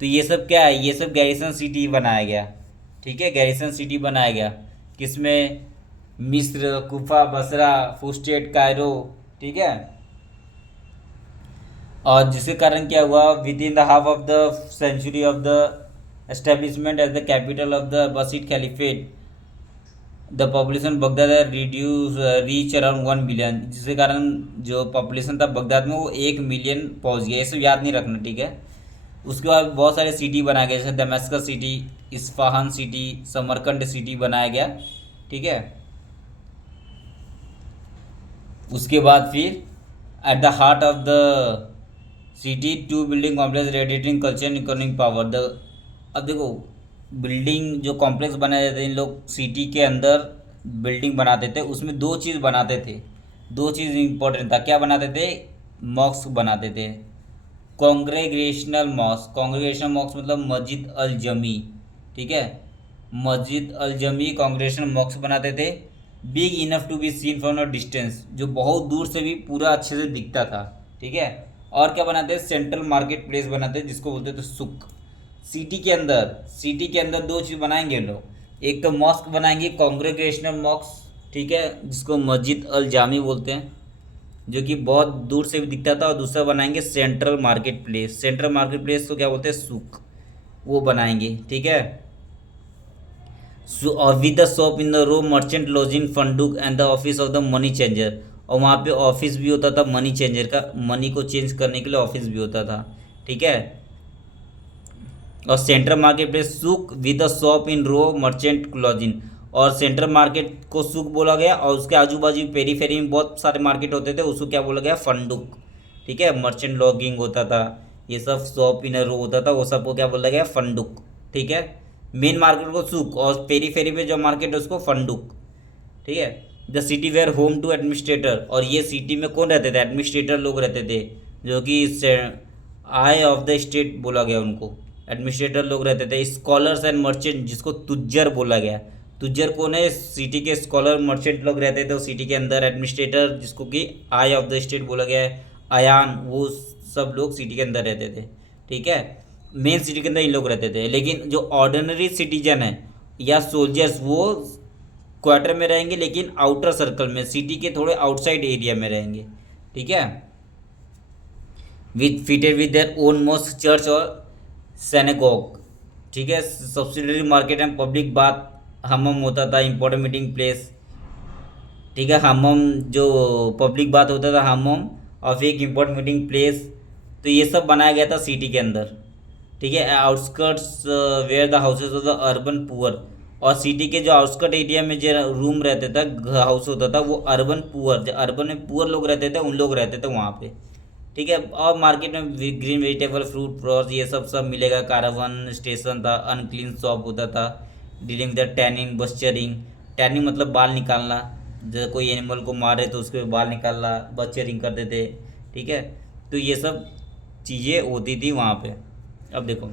तो ये सब क्या है, ये सब गैरिसन सिटी बनाया गया, ठीक है, गैरिसन सिटी बनाया गया किसमें, मिस्र, कूफा बसरा, फुस्टेट, कायरो, ठीक है। और जिसके कारण क्या हुआ, within the half of the century of the establishment as the capital of the Abbasid caliphate, the population Baghdad reduce reach around 1 million, जिसके कारण जो पॉपुलेशन था बगदाद में वो 1 मिलियन पहुंच गया। ये सब याद नहीं रखना, ठीक है। उसके बाद बहुत सारे सिटी बनाए गए, जैसे Damascus city, Isfahan city, Samarkand city बनाया गया, ठीक है। उसके बाद फिर at the heart of the city 2 building complex radiating culture and economic power. अब देखो, बिल्डिंग जो कॉम्प्लेक्स बनाए जाते हैं इन लोग सिटी के अंदर बिल्डिंग बनाते थे, उसमें दो चीज़ बनाते थे, दो चीज़ इंपॉर्टेंट था। क्या बनाते थे? मॉस्क बनाते थे। कॉन्ग्रेगेशनल मॉस्क मतलब मस्जिद अल जमी, ठीक है, मस्जिद अल जमी कॉन्ग्रेगेशनल मॉस्क बनाते थे। Big enough to be seen from a distance, जो बहुत दूर से भी पूरा अच्छे से दिखता था, ठीक है। और क्या बनाते हैं? सेंट्रल मार्केट प्लेस बनाते हैं, जिसको बोलते थे सुक। सिटी के अंदर दो चीज़ बनाएंगे लोग, एक तो मॉस्क बनाएंगे कॉन्ग्रेगेशनल मॉस्क, ठीक है, जिसको मस्जिद अल जामी बोलते हैं, जो कि बहुत दूर से भी दिखता था। और दूसरा बनाएंगे central market place. Central market place को क्या बोलते हैं? सूक, वो बनाएंगे, ठीक है। With the shop in the row merchant lodging funduq and the office of the money changer, और वहाँ पे ऑफिस भी होता था मनी चेंजर का, मनी को चेंज करने के लिए ऑफिस भी होता था, ठीक है। और central market place souk with the shop in row merchant lodging, और सेंट्रल मार्केट को सुक बोला गया, और उसके आजू बाजू पेरीफेरी में बहुत सारे मार्केट होते थे, उसको क्या बोला गया? फंडुक, ठीक है। मर्चेंट लॉगिंग होता था, ये सब शॉप इन रो होता था, वो सबको क्या बोला गया? फंडुक, ठीक है। मेन मार्केट को सुक और पेरीफेरी पे जो मार्केट है उसको फंडुक, ठीक है। The city were home to administrator, और ये सिटी में कौन रहते थे? एडमिनिस्ट्रेटर लोग रहते थे, जो कि आई ऑफ द स्टेट बोला गया उनको, एडमिनिस्ट्रेटर लोग रहते थे। स्कॉलर्स एंड मर्चेंट, जिसको तुज्जर बोला गया। तुज्जर कौन है? सिटी के स्कॉलर मर्चेंट लोग रहते थे उस सिटी के अंदर। एडमिनिस्ट्रेटर, जिसको कि आई ऑफ द स्टेट बोला गया है, अयान, वो सब लोग सिटी के अंदर रहते थे, ठीक है। मेन सिटी के अंदर इन लोग रहते थे, लेकिन जो ऑर्डिनरी सिटीजन है या सोल्जर्स, वो क्वार्टर में रहेंगे, लेकिन आउटर सर्कल में, सिटी के थोड़े आउटसाइड एरिया में रहेंगे, ठीक है। With fitted with their own mosque, church और सेनेगोग, ठीक है। Subsidiary market and public bath, hammam होता था, इंपॉर्टेंट मीटिंग प्लेस, ठीक है। हम्मम जो पब्लिक बाथ होता था, हम्मम, और फिर एक इम्पोर्टेंट मीटिंग प्लेस। तो ये सब बनाया गया था सिटी के अंदर, ठीक है। Outskirts were the houses of the urban poor, और सिटी के जो आउटस्कर्ट एरिया में जो रूम रहता था, हाउस होता था, वो अर्बन पुअर, जो अर्बन में पुअर लोग रहते थे, उन लोग रहते थे वहाँ पे, ठीक है। और मार्केट में ग्रीन वेजिटेबल, फ्रूट, फ्रॉस, ये सब सब मिलेगा। कारवन स्टेशन था, अनक्लीन शॉप होता था, डीलिंग द टैनिंग, बस्चरिंग। टैनिंग मतलब बाल निकालना, जैसे कोई एनिमल को मारे तो उसके बाल निकालना, बस्चरिंग करते थे, ठीक है। तो ये सब चीज़ें होती थी वहाँ पे। अब देखो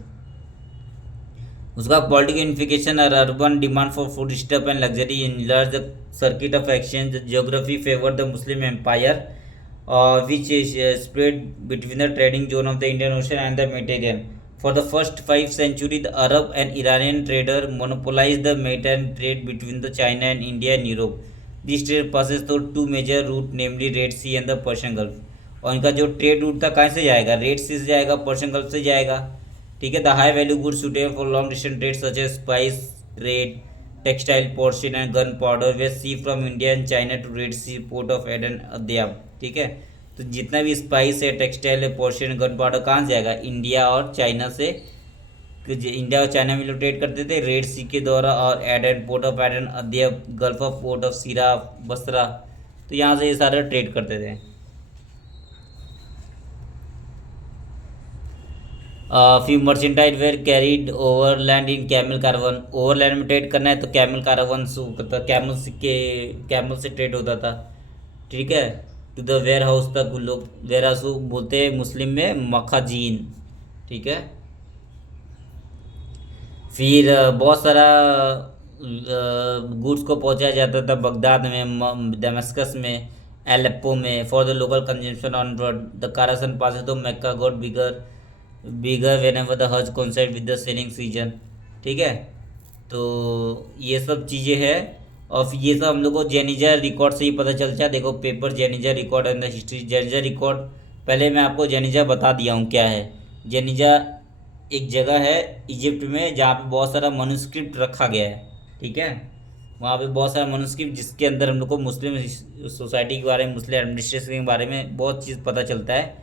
उसका पॉलिटिकल इन्फिकेशन और urban demand for food stuff and luxury in large circuit of exchange, geography favour the Muslim empire which is spread between the trading zone of the Indian Ocean and the Mediterranean. For the first 5 centuries, the Arab and Iranian trader monopolized the Mediterranean trade between the China and India and Europe. This trade passes through two major routes, namely Red Sea and the Persian Gulf. और इनका जो trade route था कहाँ से जाएगा? Red सी से जाएगा, Persian gulf से जाएगा, ठीक है। The high value goods suitable for long distance trade such as spice trade, textile, porcelain and gun powder were sea from India and China to Red Sea port of Aden Aidhab, ठीक है। तो जितना भी spice है, textile है, porcine, gun powder कहाँ से जाएगा? इंडिया और चाइना से। इंडिया और चाइना में लोग ट्रेड करते थे रेड सी के द्वारा, और Aden, port of Aden, Aidhab, Gulf of port of Siraf, Basra, तो यहाँ से ये सारे ट्रेड करते थे। Few merchandise were carried overland in camel caravan, overland में ट्रेड करना है तो कैमल कारवन से, कैमल से ट्रेड होता था, ठीक है। टू द वेयर हाउस तक, लोग वेयर हाउस बोलते हैं मुस्लिम में मखाजीन, ठीक है। फिर बहुत सारा गुड्स को पहुंचाया जाता था बगदाद में, दमस्कस में, एलेप्पो में, for the local consumption on the Karsan pass तो मक्का got bigger whenever the hajj concert with the sailing season, ठीक है। तो ये सब चीज़ें हैं। और फिर ये सब हम लोग को जेनिजा रिकॉर्ड से ही पता चलता है। देखो paper Geniza record and the history, Geniza record, पहले मैं आपको जेनिजा बता दिया हूँ क्या है। जेनिजा एक जगह है इजिप्ट में जहाँ पे बहुत सारा मनुस्क्रिप्ट रखा गया है, ठीक है। वहाँ पे बहुत सारा मनुस्क्रिप्ट जिसके अंदर हम लोग को मुस्लिम सोसाइटी के बारे में, मुस्लिम एडमिनिस्ट्रेशन के बारे में बहुत चीज़ पता चलता है,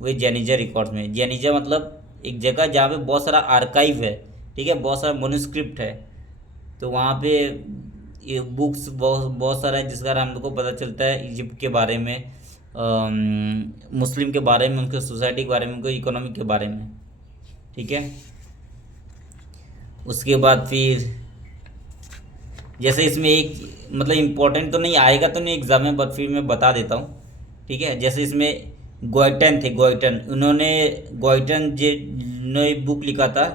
वही जेनिजा रिकॉर्ड में। जेनिजा मतलब एक जगह जहाँ पे बहुत सारा आर्काइव है, ठीक है, बहुत सारा मनुस्क्रिप्ट है। तो वहाँ पे ये बुक्स बहुत सारा है, जिस कारण हम लोग को पता चलता है इजिप्ट के बारे में, मुस्लिम के बारे में, उनके सोसाइटी के बारे में, उनके इकोनॉमी के बारे में, ठीक है। उसके बाद फिर जैसे इसमें एक मतलब इम्पोर्टेंट तो नहीं आएगा, तो नहीं एग्जाम में, बट फिर मैं बता देता हूँ। ठीक है, जैसे इसमें गोइटन थे, गोइटन उन्होंने, गोइटन जे ने बुक लिखा था,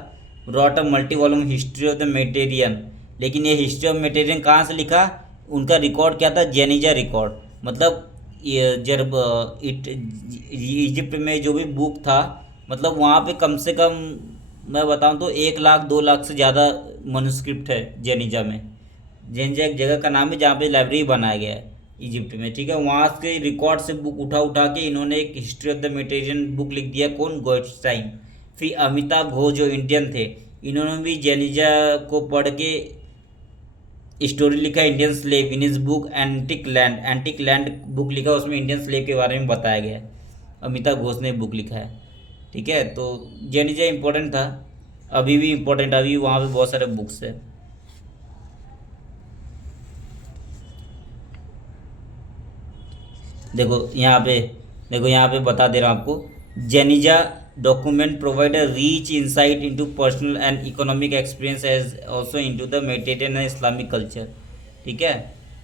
wrote a multi volume history of the Mediterranean. लेकिन ये हिस्ट्री ऑफ मेटेरियन कहाँ से लिखा? उनका रिकॉर्ड क्या था? जेनिजा रिकॉर्ड। मतलब ये जब इजिप्ट में जो भी बुक था, मतलब वहाँ पे कम से कम मैं बताऊँ तो 1 लाख 2 लाख से ज़्यादा मनुस्क्रिप्ट है जेनिजा में। जेनिजा एक जगह का नाम है जहाँ पे लाइब्रेरी बनाया गया है इजिप्ट में। ठीक है, वहाँ के रिकॉर्ड से बुक उठा उठा के इन्होंने एक हिस्ट्री ऑफ द मेटेरियन बुक लिख दिया। कौन? गोल्डस्टाइन। फिर अमिताभ घोष जो इंडियन थे, इन्होंने भी जेनिजा को पढ़ के स्टोरी लिखा Indian slave in is book antique land. Antique land book लिखा, उसमें इंडियन स्लेव के बारे में बताया गया है। अमिताभ घोष ने बुक लिखा है। ठीक है, तो जेनिजा इंपॉर्टेंट था, अभी भी इम्पोर्टेंट, अभी वहाँ पे बहुत सारे बुक्स है। देखो यहाँ पे, देखो यहाँ पे बता दे रहा हूँ आपको। Geniza document provide a rich insight into personal and economic experience as also into the Mediterranean and Islamic culture. ठीक है,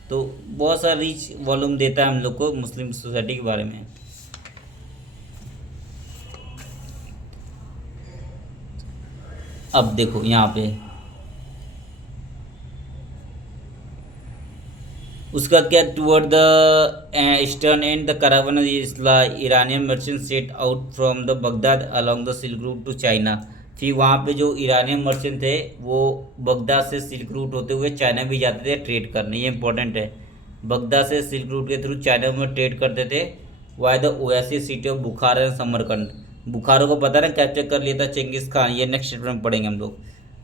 तो बहुत सारा रीच वॉल्यूम देता है हम लोग को मुस्लिम सोसाइटी के बारे में। अब देखो यहाँ पे उसका क्या, toward the eastern and the caravan Iranian merchant set out from the Baghdad along the silk route to China. फिर वहाँ पे जो ईरानियन मर्चेंट थे वो बगदाद से सिल्क रूट होते हुए चाइना भी जाते थे ट्रेड करने, ये इंपॉर्टेंट है। बगदाद से सिल्क रूट के थ्रू चाइना में ट्रेड करते थे। Via the oasis city of Bukhara and Samarkand. Bukhara को पता ना कैप्चर कर लिया था चेंगिस खान, ये नेक्स्ट चैप्टर में पढ़ेंगे हम लोग।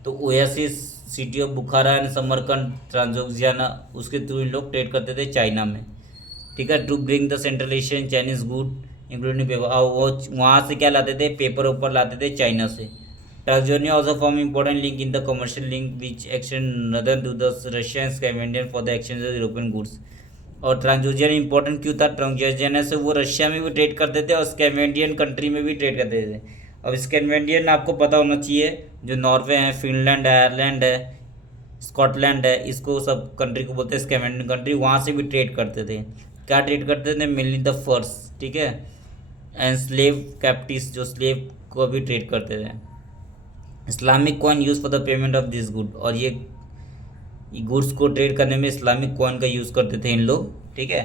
तो oasis city of Bukhara and Samarkand Transoxiana, उसके थ्रू इन लोग ट्रेड करते थे चाइना में। ठीक है, to bring the central Asian Chinese good including paper. और वो वहाँ से क्या लाते थे? पेपर ऊपर लाते थे चाइना से। Transoxiana also form important link in the commercial link which extend नदर to the Russia and Scandinavian for the exchange of European goods. और ट्रांसजोर्जियन इंपॉर्टेंट क्यों था? ट्रांसजोर्जियन से वो रशिया में भी ट्रेड करते थे और स्कैंडिनेवियन कंट्री में भी ट्रेड करते थे। अब स्कैंडिनेवियन आपको पता होना चाहिए, जो नॉर्वे है, फिनलैंड है, आयरलैंड है, स्कॉटलैंड है, इसको सब कंट्री को बोलते हैं स्कैंडिनेवियन कंट्री। वहाँ से भी ट्रेड करते थे। क्या ट्रेड करते थे? मेनली द फर्स। ठीक है, एंड स्लेव कैप्टिव्स, जो स्लेव को भी ट्रेड करते थे। Islamic coin use for the payment of this good. और ये गुड्स को ट्रेड करने में इस्लामिक कॉइन का यूज़ करते थे इन लोग। ठीक है,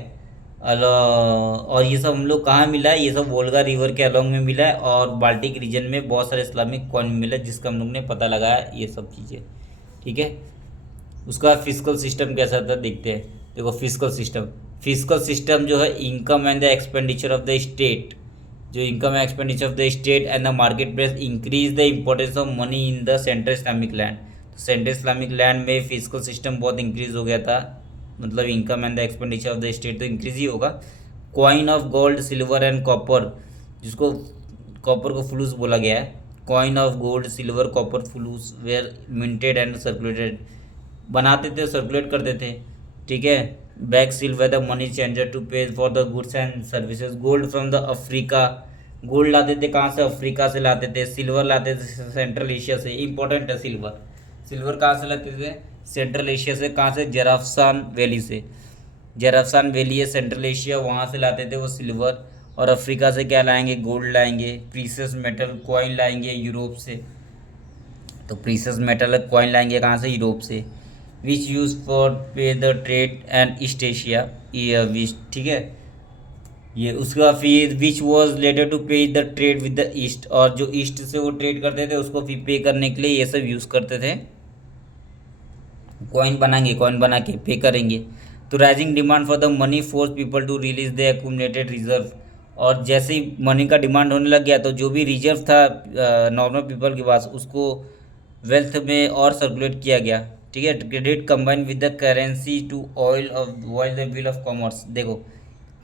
और ये सब हम लोग कहाँ मिला है? ये सब वोल्गा रिवर के अलोंग में मिला है, और बाल्टिक रीजन में बहुत सारे इस्लामिक कॉइन मिला है, जिसका हम लोग ने पता लगाया ये सब चीज़ें। ठीक है, उसका फिजिकल सिस्टम कैसा था देखते हैं। देखो फिजिकल सिस्टम, फिजिकल सिस्टम जो है income and the expenditure of the state, जो income and expenditure of the state and the market place increase the importance of money in the central Islamic land. तो central Islamic land में physical system बहुत increase हो गया था, मतलब income and the expenditure of the state तो increase ही होगा। Coin of gold silver and copper, जिसको कॉपर को फ्लूस बोला गया है। Coin of gold silver copper fulus were minted and circulated, बनाते थे, सर्कुलेट करते थे। ठीक है, back silver the money changer to pay for the goods and services. Gold from the Africa, gold लाते थे कहाँ से? अफ्रीका से लाते थे। सिल्वर लाते थे सेंट्रल एशिया से, इंपॉर्टेंट है सिल्वर। सिल्वर कहाँ से लाते थे? सेंट्रल एशिया से। कहाँ से? जराफसान वैली से। जराफसान वैली है सेंट्रल एशिया, वहाँ से लाते थे वो सिल्वर। और अफ्रीका से क्या लाएंगे? गोल्ड लाएंगे। प्रीसियस मेटल कॉइन लाएंगे यूरोप से, तो प्रीसियस मेटल कॉइन लाएंगे कहाँ से? यूरोप से। विच यूज फॉर पे the trade and east Asia, ये विच। ठीक है, ये उसका फिर विच वॉज लेटर टू पे the trade with the east, और जो ईस्ट से वो ट्रेड करते थे उसको फिर पे करने के लिए ये सब यूज़ करते थे। कॉइन बनाएंगे, कॉइन बना के पे करेंगे। तो rising demand for the money force people to release the accumulated reserve. और जैसे ही मनी का डिमांड होने लग गया तो जो भी रिजर्व था नॉर्मल पीपल के पास, उसको वेल्थ में और सर्कुलेट किया गया। ठीक है, credit combine with the currency to oil of the wheel of commerce. देखो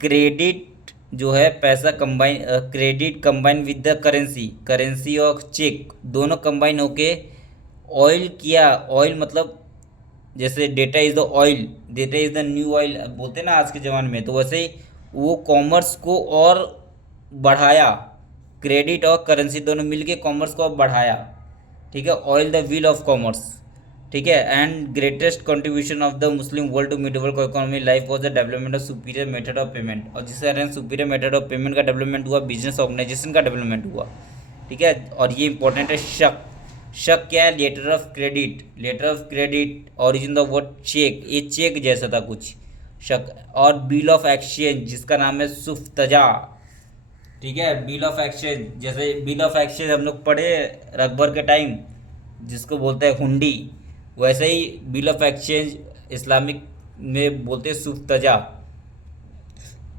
क्रेडिट जो है पैसा combine, credit combine with the currency, currency और चेक दोनों कंबाइन होके ऑयल किया। ऑयल मतलब जैसे data is the oil, data is the new oil बोलते हैं ना आज के ज़माने में, तो वैसे ही वो कॉमर्स को और बढ़ाया। क्रेडिट और करेंसी दोनों मिलके कॉमर्स को और बढ़ाया। ठीक है, oil the wheel of commerce. ठीक है। And greatest contribution of the Muslim world to medieval economy life was the development of superior method of payment, और जिससे कारण सुपीरियर मेथड ऑफ पेमेंट का डेवलपमेंट हुआ, बिजनेस ऑर्गेनाइजेशन का development हुआ। ठीक है। और ये इंपॉर्टेंट है। शक, शक क्या है? Letter of credit, letter of credit origin the word cheque, ये चेक जैसा था कुछ, शक। और बिल ऑफ एक्सचेंज जिसका नाम है सुफ्तजा। ठीक है। बिल ऑफ एक्सचेंज, जैसे बिल ऑफ एक्सचेंज हम लोग पढ़े अकबर के टाइम, जिसको बोलते हैं हुंडी, वैसे ही बिल ऑफ एक्सचेंज इस्लामिक में बोलते हैं सुफ्तजा,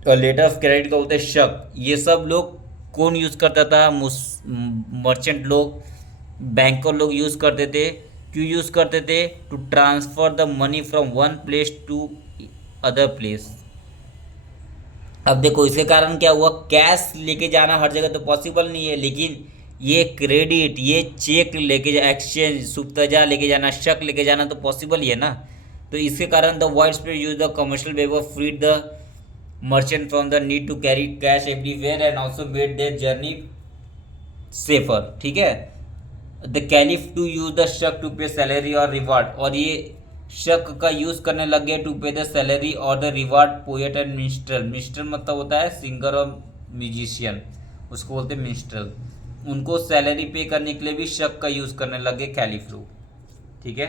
और लेटर ऑफ क्रेडिट का बोलते हैं शक। ये सब लोग कौन यूज़ करता था? मर्चेंट लोग, बैंकर लोग यूज़ करते थे। क्यों यूज़ करते थे? To transfer the money from one place to other place. अब देखो इसके कारण क्या हुआ, कैश लेके जाना हर जगह तो पॉसिबल नहीं है, लेकिन ये क्रेडिट, ये चेक लेके जा, एक्सचेंज सुफ्तजा लेके जाना, शक लेके जाना तो पॉसिबल ही है ना। तो इसके कारण the widespread use the commercial wave of freed the merchant from the need to carry cash everywhere and also made their journey safer. ठीक है। The caliph to use the शक टू पे सैलरी और reward, और ये शक का use करने लग गए टू पे द सैलरी और the reward poet and minstrel. Minstrel मतलब होता है सिंगर और म्यूजिशियन, उसको बोलते हैं मिनिस्ट्रल। उनको सैलरी पे करने के लिए भी शक का यूज करने लगे कैलिफ लोग। ठीक है।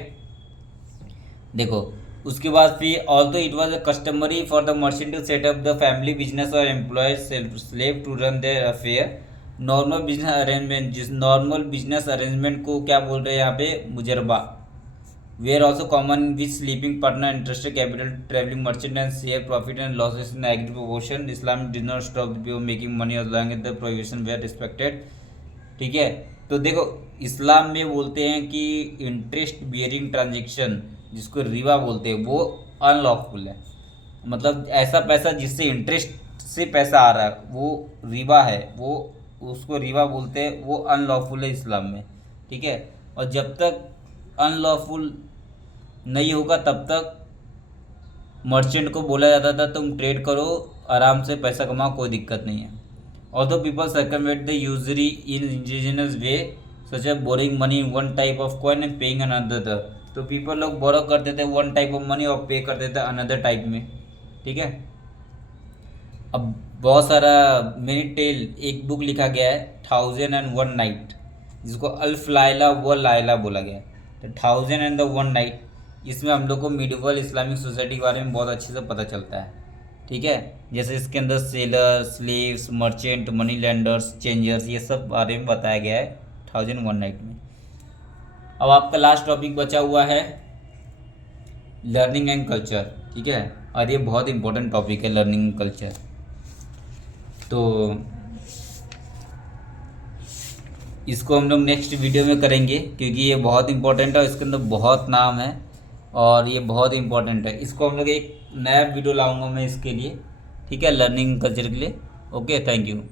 देखो उसके बाद फिर although it was a customary for the merchant to set up the family business और employ slave to run their affair. Normal business arrangement, जिस नॉर्मल बिजनेस अरेंजमेंट को क्या बोल रहे हैं यहाँ पे? मुजरबा। Were also common with sleeping partner interested capital travelling merchant and share profit and losses in agree proportion. Islam did not stop the people making money और long the prohibition where respected. ठीक है। तो देखो इस्लाम में बोलते हैं कि interest bearing transaction, जिसको रिबा बोलते हैं, वो अनलॉफुल है। मतलब ऐसा पैसा जिससे इंटरेस्ट से पैसा आ रहा है वो रिबा है, वो उसको रिबा बोलते हैं, वो अनलॉफुल है इस्लाम में। ठीक है। और जब तक अनलॉफुल नहीं होगा तब तक मर्चेंट को बोला जाता था तुम ट्रेड करो, आराम से पैसा कमाओ, कोई दिक्कत नहीं है। Although people circumvent the usury in indigenous way, such as borrowing money in one type of coin and paying another, तो पीपल लोग बोरो करते थे वन टाइप ऑफ मनी और पे करते थे अनदर टाइप में। ठीक है। अब बहुत सारा मेनी टेल, एक बुक लिखा गया है 1001 नाइट, जिसको अल्फ लाइला व लाइला बोला गया है। तो 1001 नाइट, इसमें हम लोग को मिडिवल इस्लामिक सोसाइटी के बारे में बहुत अच्छे से पता चलता है। ठीक है। जैसे इसके अंदर sellers, slaves, merchant, money lenders, changers, ये सब बारे में बताया गया है 1001 नाइट में। अब आपका लास्ट टॉपिक बचा हुआ है लर्निंग एंड कल्चर। ठीक है। और ये बहुत इंपॉर्टेंट टॉपिक है लर्निंग एंड कल्चर। तो इसको हम लोग नेक्स्ट वीडियो में करेंगे, क्योंकि ये बहुत इंपॉर्टेंट है और इसके अंदर बहुत नाम है और ये बहुत इंपॉर्टेंट है। इसको हम लोग एक नया वीडियो लाऊंगा मैं इसके लिए। ठीक है, लर्निंग कल्चर के लिए। Okay, thank you.